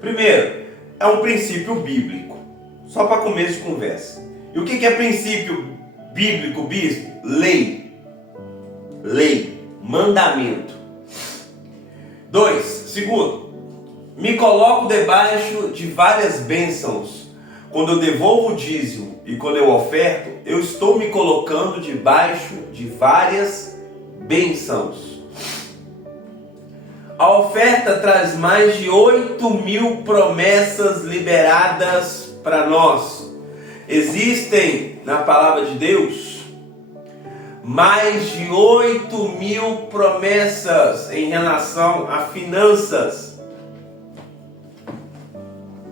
Primeiro, é um princípio bíblico. Só para começo de conversa. E o que é princípio bíblico, bispo? Lei. Lei. Mandamento. 2. Segundo, me coloco debaixo de várias bênçãos. Quando eu devolvo o dízimo e quando eu oferto, eu estou me colocando debaixo de várias bênçãos. A oferta traz mais de 8.000 promessas liberadas para nós. Existem na palavra de Deus mais de 8.000 promessas em relação a finanças.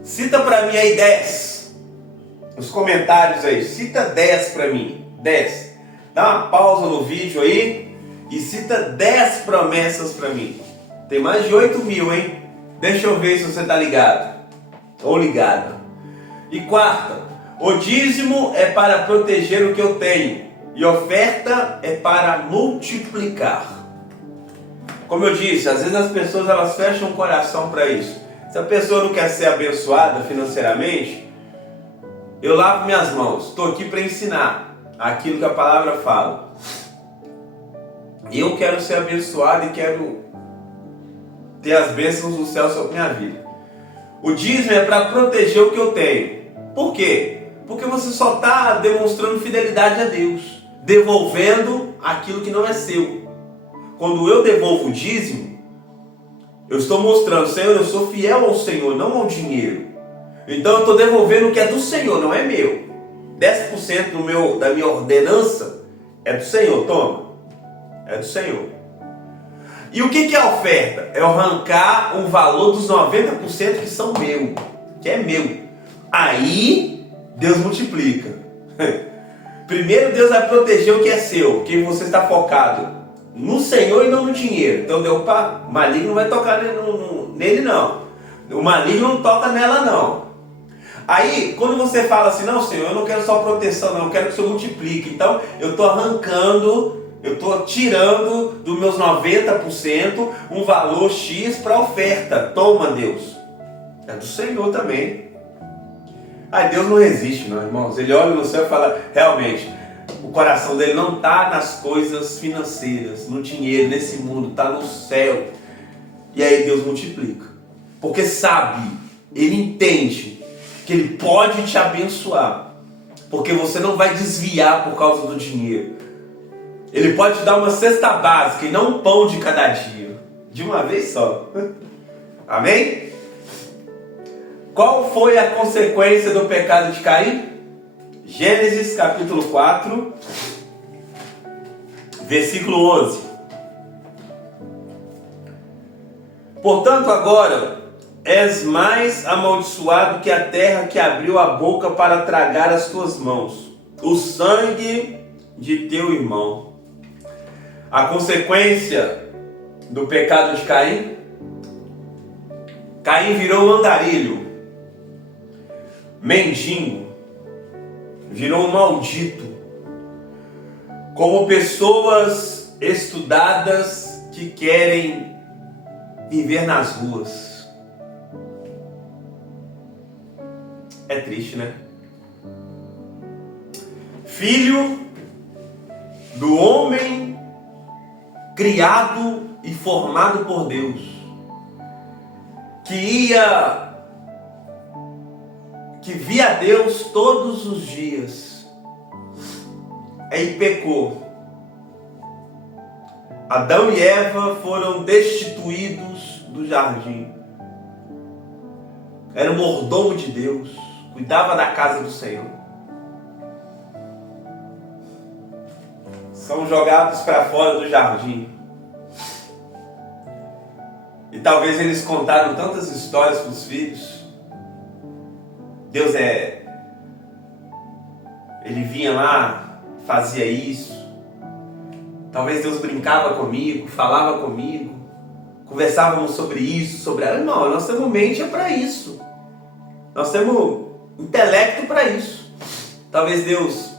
Cita para mim aí 10. Nos comentários aí, cita 10 para mim. 10. Dá uma pausa no vídeo aí e cita 10 promessas para mim. Tem mais de 8.000, hein? Deixa eu ver se você tá ligado ou ligada. E quarta, o dízimo é para proteger o que eu tenho e oferta é para multiplicar. Como eu disse, às vezes as pessoas elas fecham o coração para isso. Se a pessoa não quer ser abençoada financeiramente, eu lavo minhas mãos. Estou aqui para ensinar aquilo que a palavra fala. Eu quero ser abençoado e quero ter as bênçãos do céu sobre minha vida. O dízimo é para proteger o que eu tenho. Por quê? Porque você só está demonstrando fidelidade a Deus, devolvendo aquilo que não é seu. Quando eu devolvo o dízimo, eu estou mostrando, Senhor, eu sou fiel ao Senhor, não ao dinheiro. Então eu estou devolvendo o que é do Senhor, não é meu. 10% da minha ordenança é do Senhor, toma. É do Senhor. E o que é a oferta? É arrancar o valor dos 90% que são meu, que é meu. Aí Deus multiplica. Primeiro Deus vai proteger o que é seu, porque você está focado no Senhor e não no dinheiro. Então, opa, o maligno não vai tocar nele não. O maligno não toca nela não. Aí, quando você fala assim, não, Senhor, eu não quero só proteção, não, eu quero que o Senhor multiplique. Então, eu estou arrancando, eu estou tirando dos meus 90% um valor X para oferta. Toma, Deus. É do Senhor também. Aí Deus não resiste, não, irmãos. Ele olha no céu e fala, realmente, o coração dele não está nas coisas financeiras, no dinheiro, nesse mundo, está no céu. E aí Deus multiplica. Porque sabe, ele entende que ele pode te abençoar, porque você não vai desviar por causa do dinheiro. Ele pode te dar uma cesta básica e não um pão de cada dia, de uma vez só. Amém? Qual foi a consequência do pecado de Caim? Gênesis capítulo 4, versículo 11. Portanto agora és mais amaldiçoado que a terra que abriu a boca para tragar as tuas mãos, o sangue de teu irmão. A consequência do pecado de Caim? Caim virou um andarilho, mendigo, virou um maldito, como pessoas estudadas que querem viver nas ruas. É triste, né? Filho do homem criado e formado por Deus, que via Deus todos os dias, aí pecou. Adão e Eva foram destituídos do jardim. Era o mordomo de Deus, cuidava da casa do Senhor. São jogados para fora do jardim. E talvez eles contaram tantas histórias para os filhos. Deus ele vinha lá, fazia isso. Talvez Deus brincava comigo, falava comigo, conversávamos sobre isso, sobre... Não, nós temos mente para isso. Nós temos intelecto para isso. Talvez Deus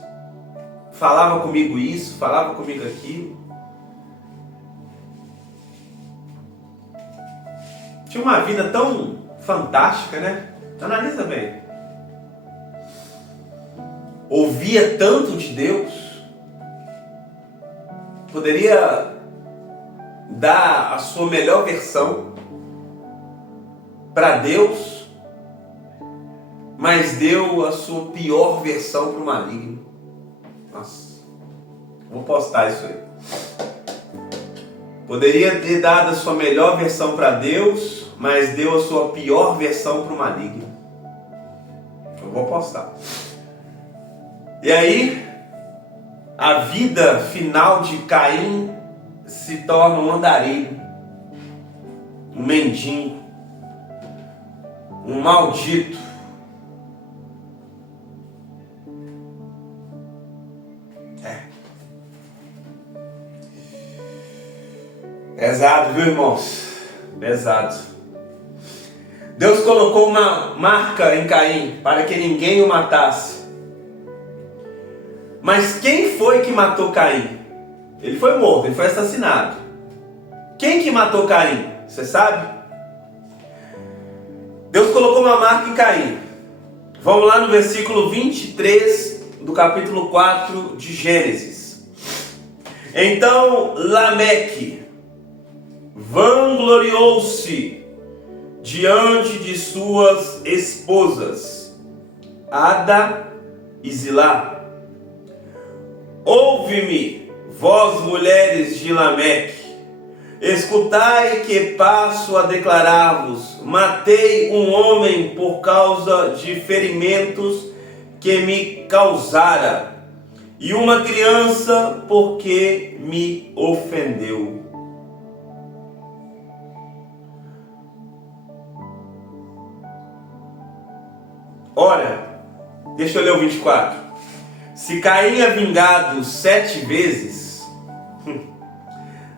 falava comigo isso, falava comigo aquilo. Tinha uma vida tão fantástica, né? Analisa bem. Ouvia tanto de Deus. Poderia dar a sua melhor versão para Deus, mas deu a sua pior versão para o maligno. Nossa, vou postar isso aí. Poderia ter dado a sua melhor versão para Deus, mas deu a sua pior versão para o maligno. Eu vou postar. E aí, a vida final de Caim se torna um andarilho, um mendigo, um maldito. Pesado, viu, irmãos? Pesado. Deus colocou uma marca em Caim para que ninguém o matasse. Mas quem foi que matou Caim? Ele foi morto, ele foi assassinado. Quem que matou Caim? Você sabe? Deus colocou uma marca em Caim. Vamos lá no versículo 23 do capítulo 4 de Gênesis. Então Lameque vangloriou-se diante de suas esposas, Ada e Zilá. Ouve-me, vós mulheres de Lameque, escutai que passo a declarar-vos: matei um homem por causa de ferimentos que me causara, e uma criança porque me ofendeu. Ora, deixa eu ler o 24. Se Caim é vingado 7 vezes,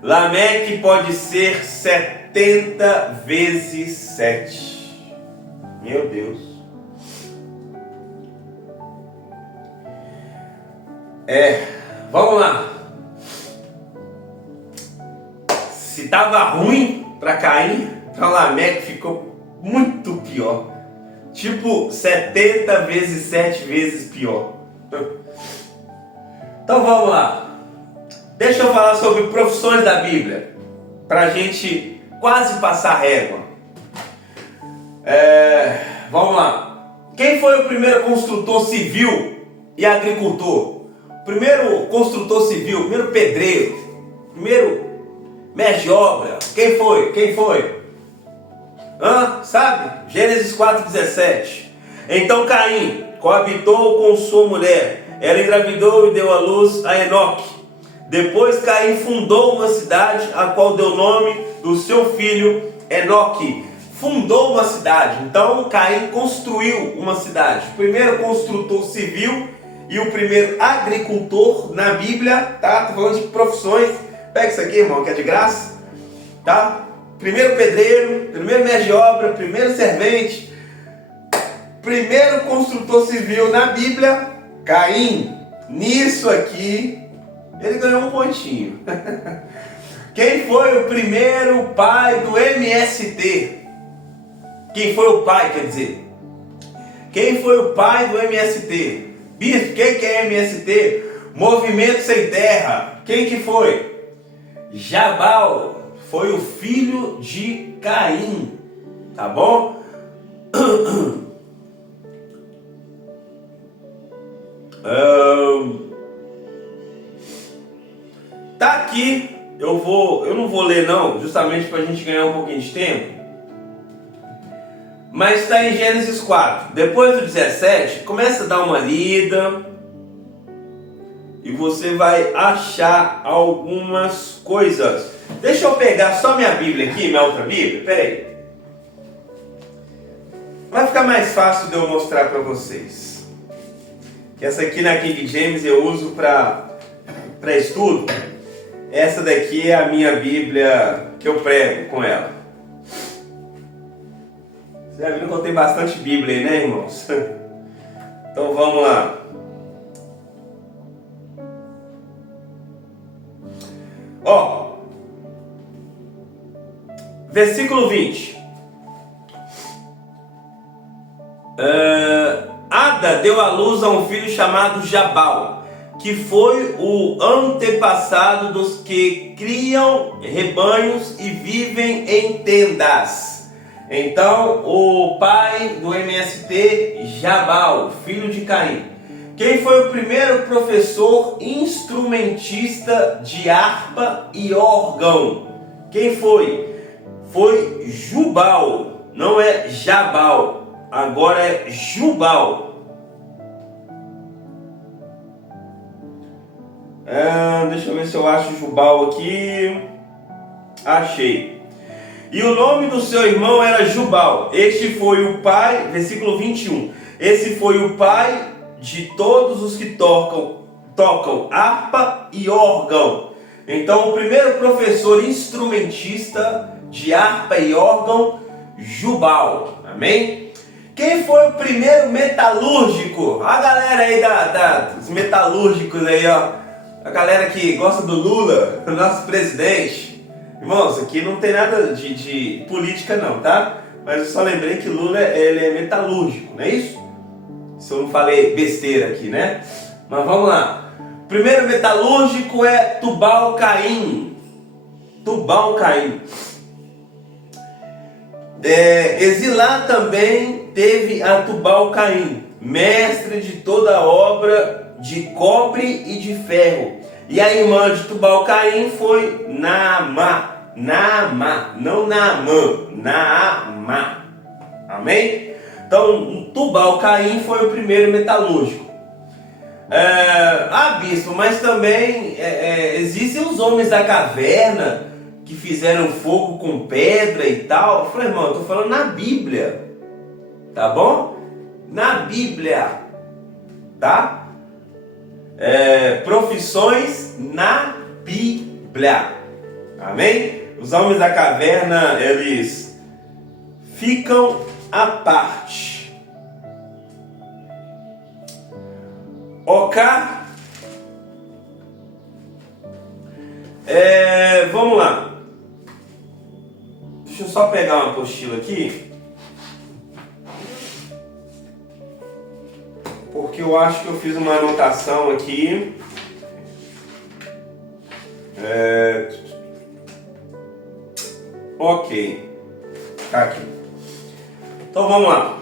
Lameque pode ser 70 vezes 7. Meu Deus. Vamos lá. Se estava ruim para Caim, para Lameque ficou muito pior. Tipo 70 vezes 7 vezes pior. Então vamos lá. Deixa eu falar sobre profissões da Bíblia, para a gente quase passar régua. Vamos lá. Quem foi o primeiro construtor civil e agricultor? O primeiro construtor civil, o primeiro pedreiro, o primeiro mestre de obra. Quem foi? Sabe? Gênesis 4,17. Então Caim coabitou com sua mulher. Ela engravidou e deu à luz a Enoque. Depois Caim fundou uma cidade, a qual deu o nome do seu filho Enoque. Fundou uma cidade. Então Caim construiu uma cidade. O primeiro construtor civil e o primeiro agricultor na Bíblia. Tá? Tô falando de profissões. Pega isso aqui, irmão, que é de graça. Tá? Primeiro pedreiro, primeiro mestre de obra, primeiro servente, primeiro construtor civil na Bíblia, Caim. Nisso aqui, ele ganhou um pontinho. Quem foi o primeiro pai do MST? Quem foi o pai, quer dizer? Quem foi o pai do MST? Bispo, o que é MST? Movimento Sem Terra. Quem que foi? Jabal foi o filho de Caim, tá bom? Tá aqui, eu não vou ler não, justamente para a gente ganhar um pouquinho de tempo. Mas está em Gênesis 4. Depois do 17, começa a dar uma lida e você vai achar algumas coisas. Deixa eu pegar só minha Bíblia aqui, minha outra Bíblia. Pera aí. Vai ficar mais fácil de eu mostrar para vocês. Essa aqui na King James eu uso para estudo. Essa daqui é a minha Bíblia que eu prego com ela. Você já viu que eu tenho bastante Bíblia aí, né, irmãos? Então vamos lá. Ó, versículo 20. Ada deu à luz a um filho chamado Jabal, que foi o antepassado dos que criam rebanhos e vivem em tendas. Então, o pai do MST, Jabal, filho de Caim. Quem foi o primeiro professor instrumentista de harpa e órgão? Quem foi? Foi Jubal, não é Jabal, agora é Jubal. Deixa eu ver se eu acho Jubal aqui. Achei. E o nome do seu irmão era Jubal. Este foi o pai, versículo 21. Esse foi o pai de todos os que tocam harpa e órgão. Então, o primeiro professor instrumentista de harpa e órgão, Jubal. Amém? Quem foi o primeiro metalúrgico? A galera aí dos metalúrgicos aí, ó. A galera que gosta do Lula, nosso presidente. Irmãos, aqui não tem nada de política não, tá? Mas eu só lembrei que Lula ele é metalúrgico, não é isso? Se eu não falei besteira aqui, né? Mas vamos lá. O primeiro metalúrgico é Tubal-Caim. Tubal-Caim. Exilá também teve a Tubal-Caim, mestre de toda a obra de cobre e de ferro. E a irmã de Tubal-Caim foi Naamá, não Naamã, Naamá. Amém? Então, Tubal-Caim foi o primeiro metalúrgico. Bispo, mas também existem os homens da caverna que fizeram fogo com pedra e tal. Eu falei, irmão, eu estou falando na Bíblia, tá bom? Na Bíblia, tá? Profissões na Bíblia. Amém? Os homens da caverna, eles ficam à parte. Ok? Vamos lá. Deixa eu só pegar uma apostila aqui. Porque eu acho que eu fiz uma anotação aqui. Ok. Tá aqui. Então vamos lá.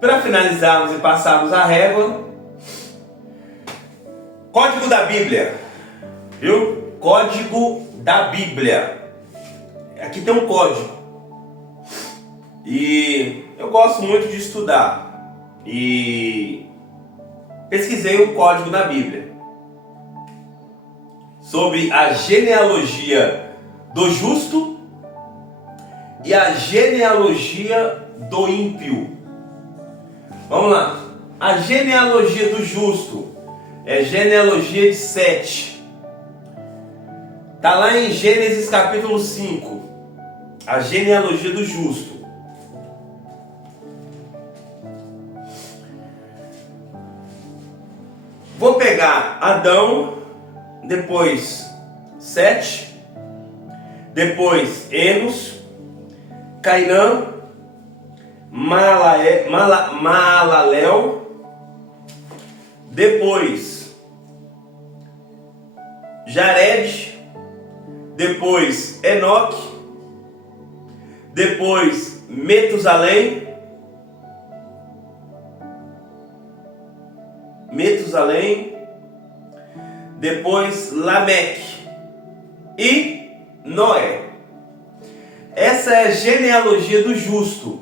Para finalizarmos e passarmos a régua, Código da Bíblia. Viu? Código da Bíblia. Aqui tem um código. E eu gosto muito de estudar. E pesquisei o código da Bíblia sobre a genealogia do justo e a genealogia do ímpio. Vamos lá. A genealogia do justo é genealogia de Sete. Está lá em Gênesis capítulo 5. A genealogia do justo. Vou pegar Adão, depois Sete, depois Enos, Cainã, Maalalel, depois Jared, depois Enoque, depois Metusalém, depois Lameque e Noé. Essa é a genealogia do justo.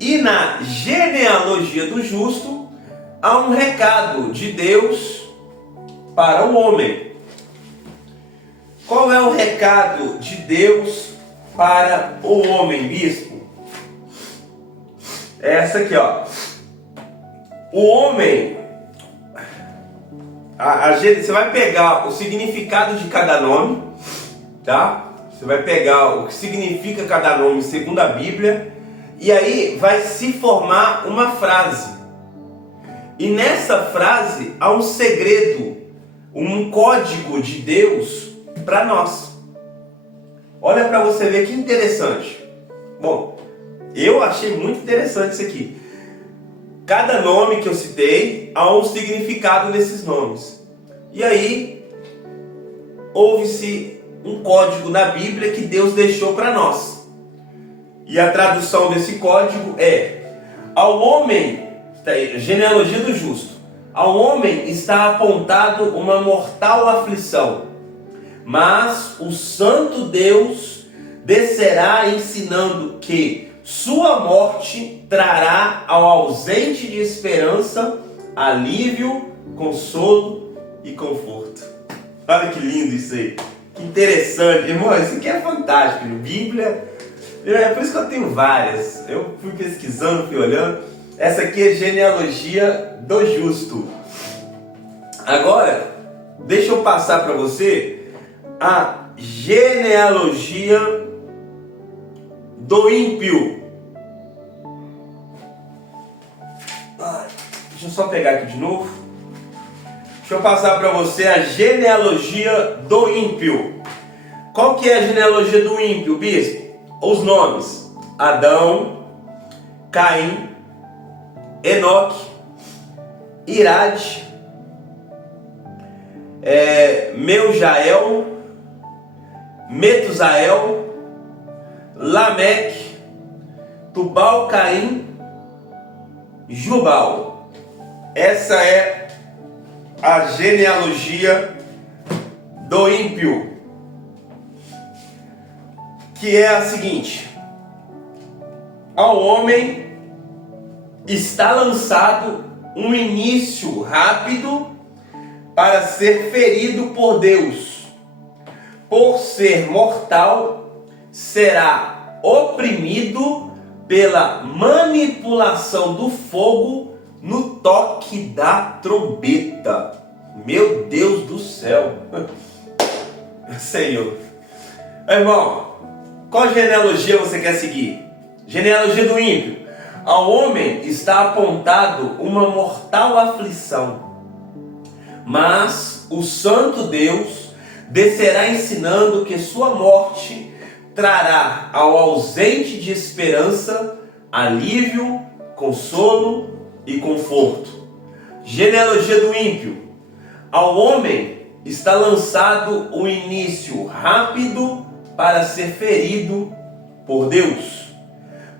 E na genealogia do justo há um recado de Deus para o homem. Qual é o recado de Deus para o homem, bispo? É essa aqui, ó. O homem, você vai pegar o significado de cada nome, tá? Você vai pegar o que significa cada nome segundo a Bíblia, e aí vai se formar uma frase. E nessa frase há um segredo, um código de Deus para nós. Olha para você ver que interessante. Bom, eu achei muito interessante isso aqui. Cada nome que eu citei, há um significado nesses nomes. E aí, houve-se um código na Bíblia que Deus deixou para nós. E a tradução desse código é: ao homem, genealogia do justo, ao homem está apontado uma mortal aflição, mas o santo Deus descerá ensinando que sua morte trará ao ausente de esperança alívio, consolo e conforto. Olha que lindo isso aí, que interessante, irmão, isso aqui é fantástico. Bíblia, é por isso que eu tenho várias. Eu fui pesquisando, fui olhando. Essa aqui é genealogia do justo. Agora, deixa eu passar para você a genealogia do ímpio. Deixa eu só pegar aqui de novo. Deixa eu passar para você a genealogia do ímpio. Qual que é a genealogia do ímpio, bispo? Os nomes: Adão, Caim, Enoque, Irade, Meujael, Metusael, Lameque, Tubal, Caim, Jubal. Essa é a genealogia do ímpio, que é a seguinte: ao homem está lançado um início rápido para ser ferido por Deus. Por ser mortal, será oprimido pela manipulação do fogo no toque da trombeta. Meu Deus do céu. Senhor. Irmão, qual genealogia você quer seguir? Genealogia do ímpio. Ao homem está apontado uma mortal aflição, mas o santo Deus descerá ensinando que sua morte trará ao ausente de esperança alívio, consolo e conforto. Genealogia do ímpio. Ao homem está lançado o início rápido para ser ferido por Deus.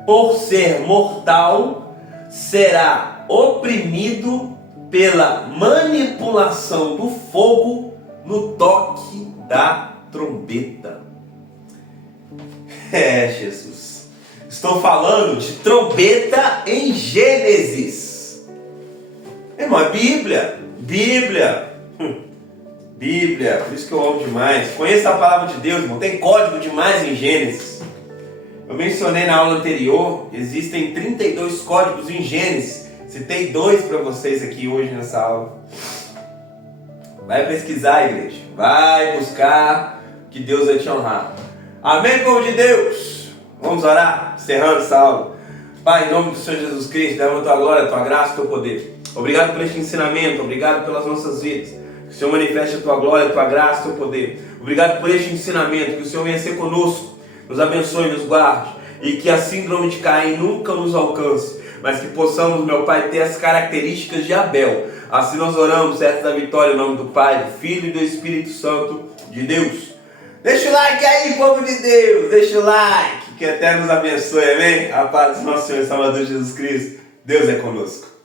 Por ser mortal, será oprimido pela manipulação do fogo no toque da trombeta. Jesus. Estou falando de trombeta em Gênesis. Irmão, é Bíblia. Bíblia, por isso que eu amo demais. Conheça a palavra de Deus, irmão. Tem código demais em Gênesis. Eu mencionei na aula anterior, existem 32 códigos em Gênesis. Citei 2 para vocês aqui hoje nessa aula. Vai pesquisar, igreja. Vai buscar, que Deus vai te honrar. Amém, povo de Deus? Vamos orar, encerrando essa aula. Pai, em nome do Senhor Jesus Cristo, derrama a tua glória, a tua graça, o teu poder. Obrigado por este ensinamento, obrigado pelas nossas vidas. Que o Senhor manifeste a tua glória, a tua graça, o teu poder. Obrigado por este ensinamento, que o Senhor venha ser conosco, nos abençoe, nos guarde, e que a síndrome de Caim nunca nos alcance, mas que possamos, meu Pai, ter as características de Abel. Assim nós oramos, certo da vitória, em nome do Pai, do Filho e do Espírito Santo de Deus. Deixa o like aí, povo de Deus, deixa o like, que Eterno nos abençoe, amém? A paz do nosso Senhor e Salvador Jesus Cristo, Deus é conosco.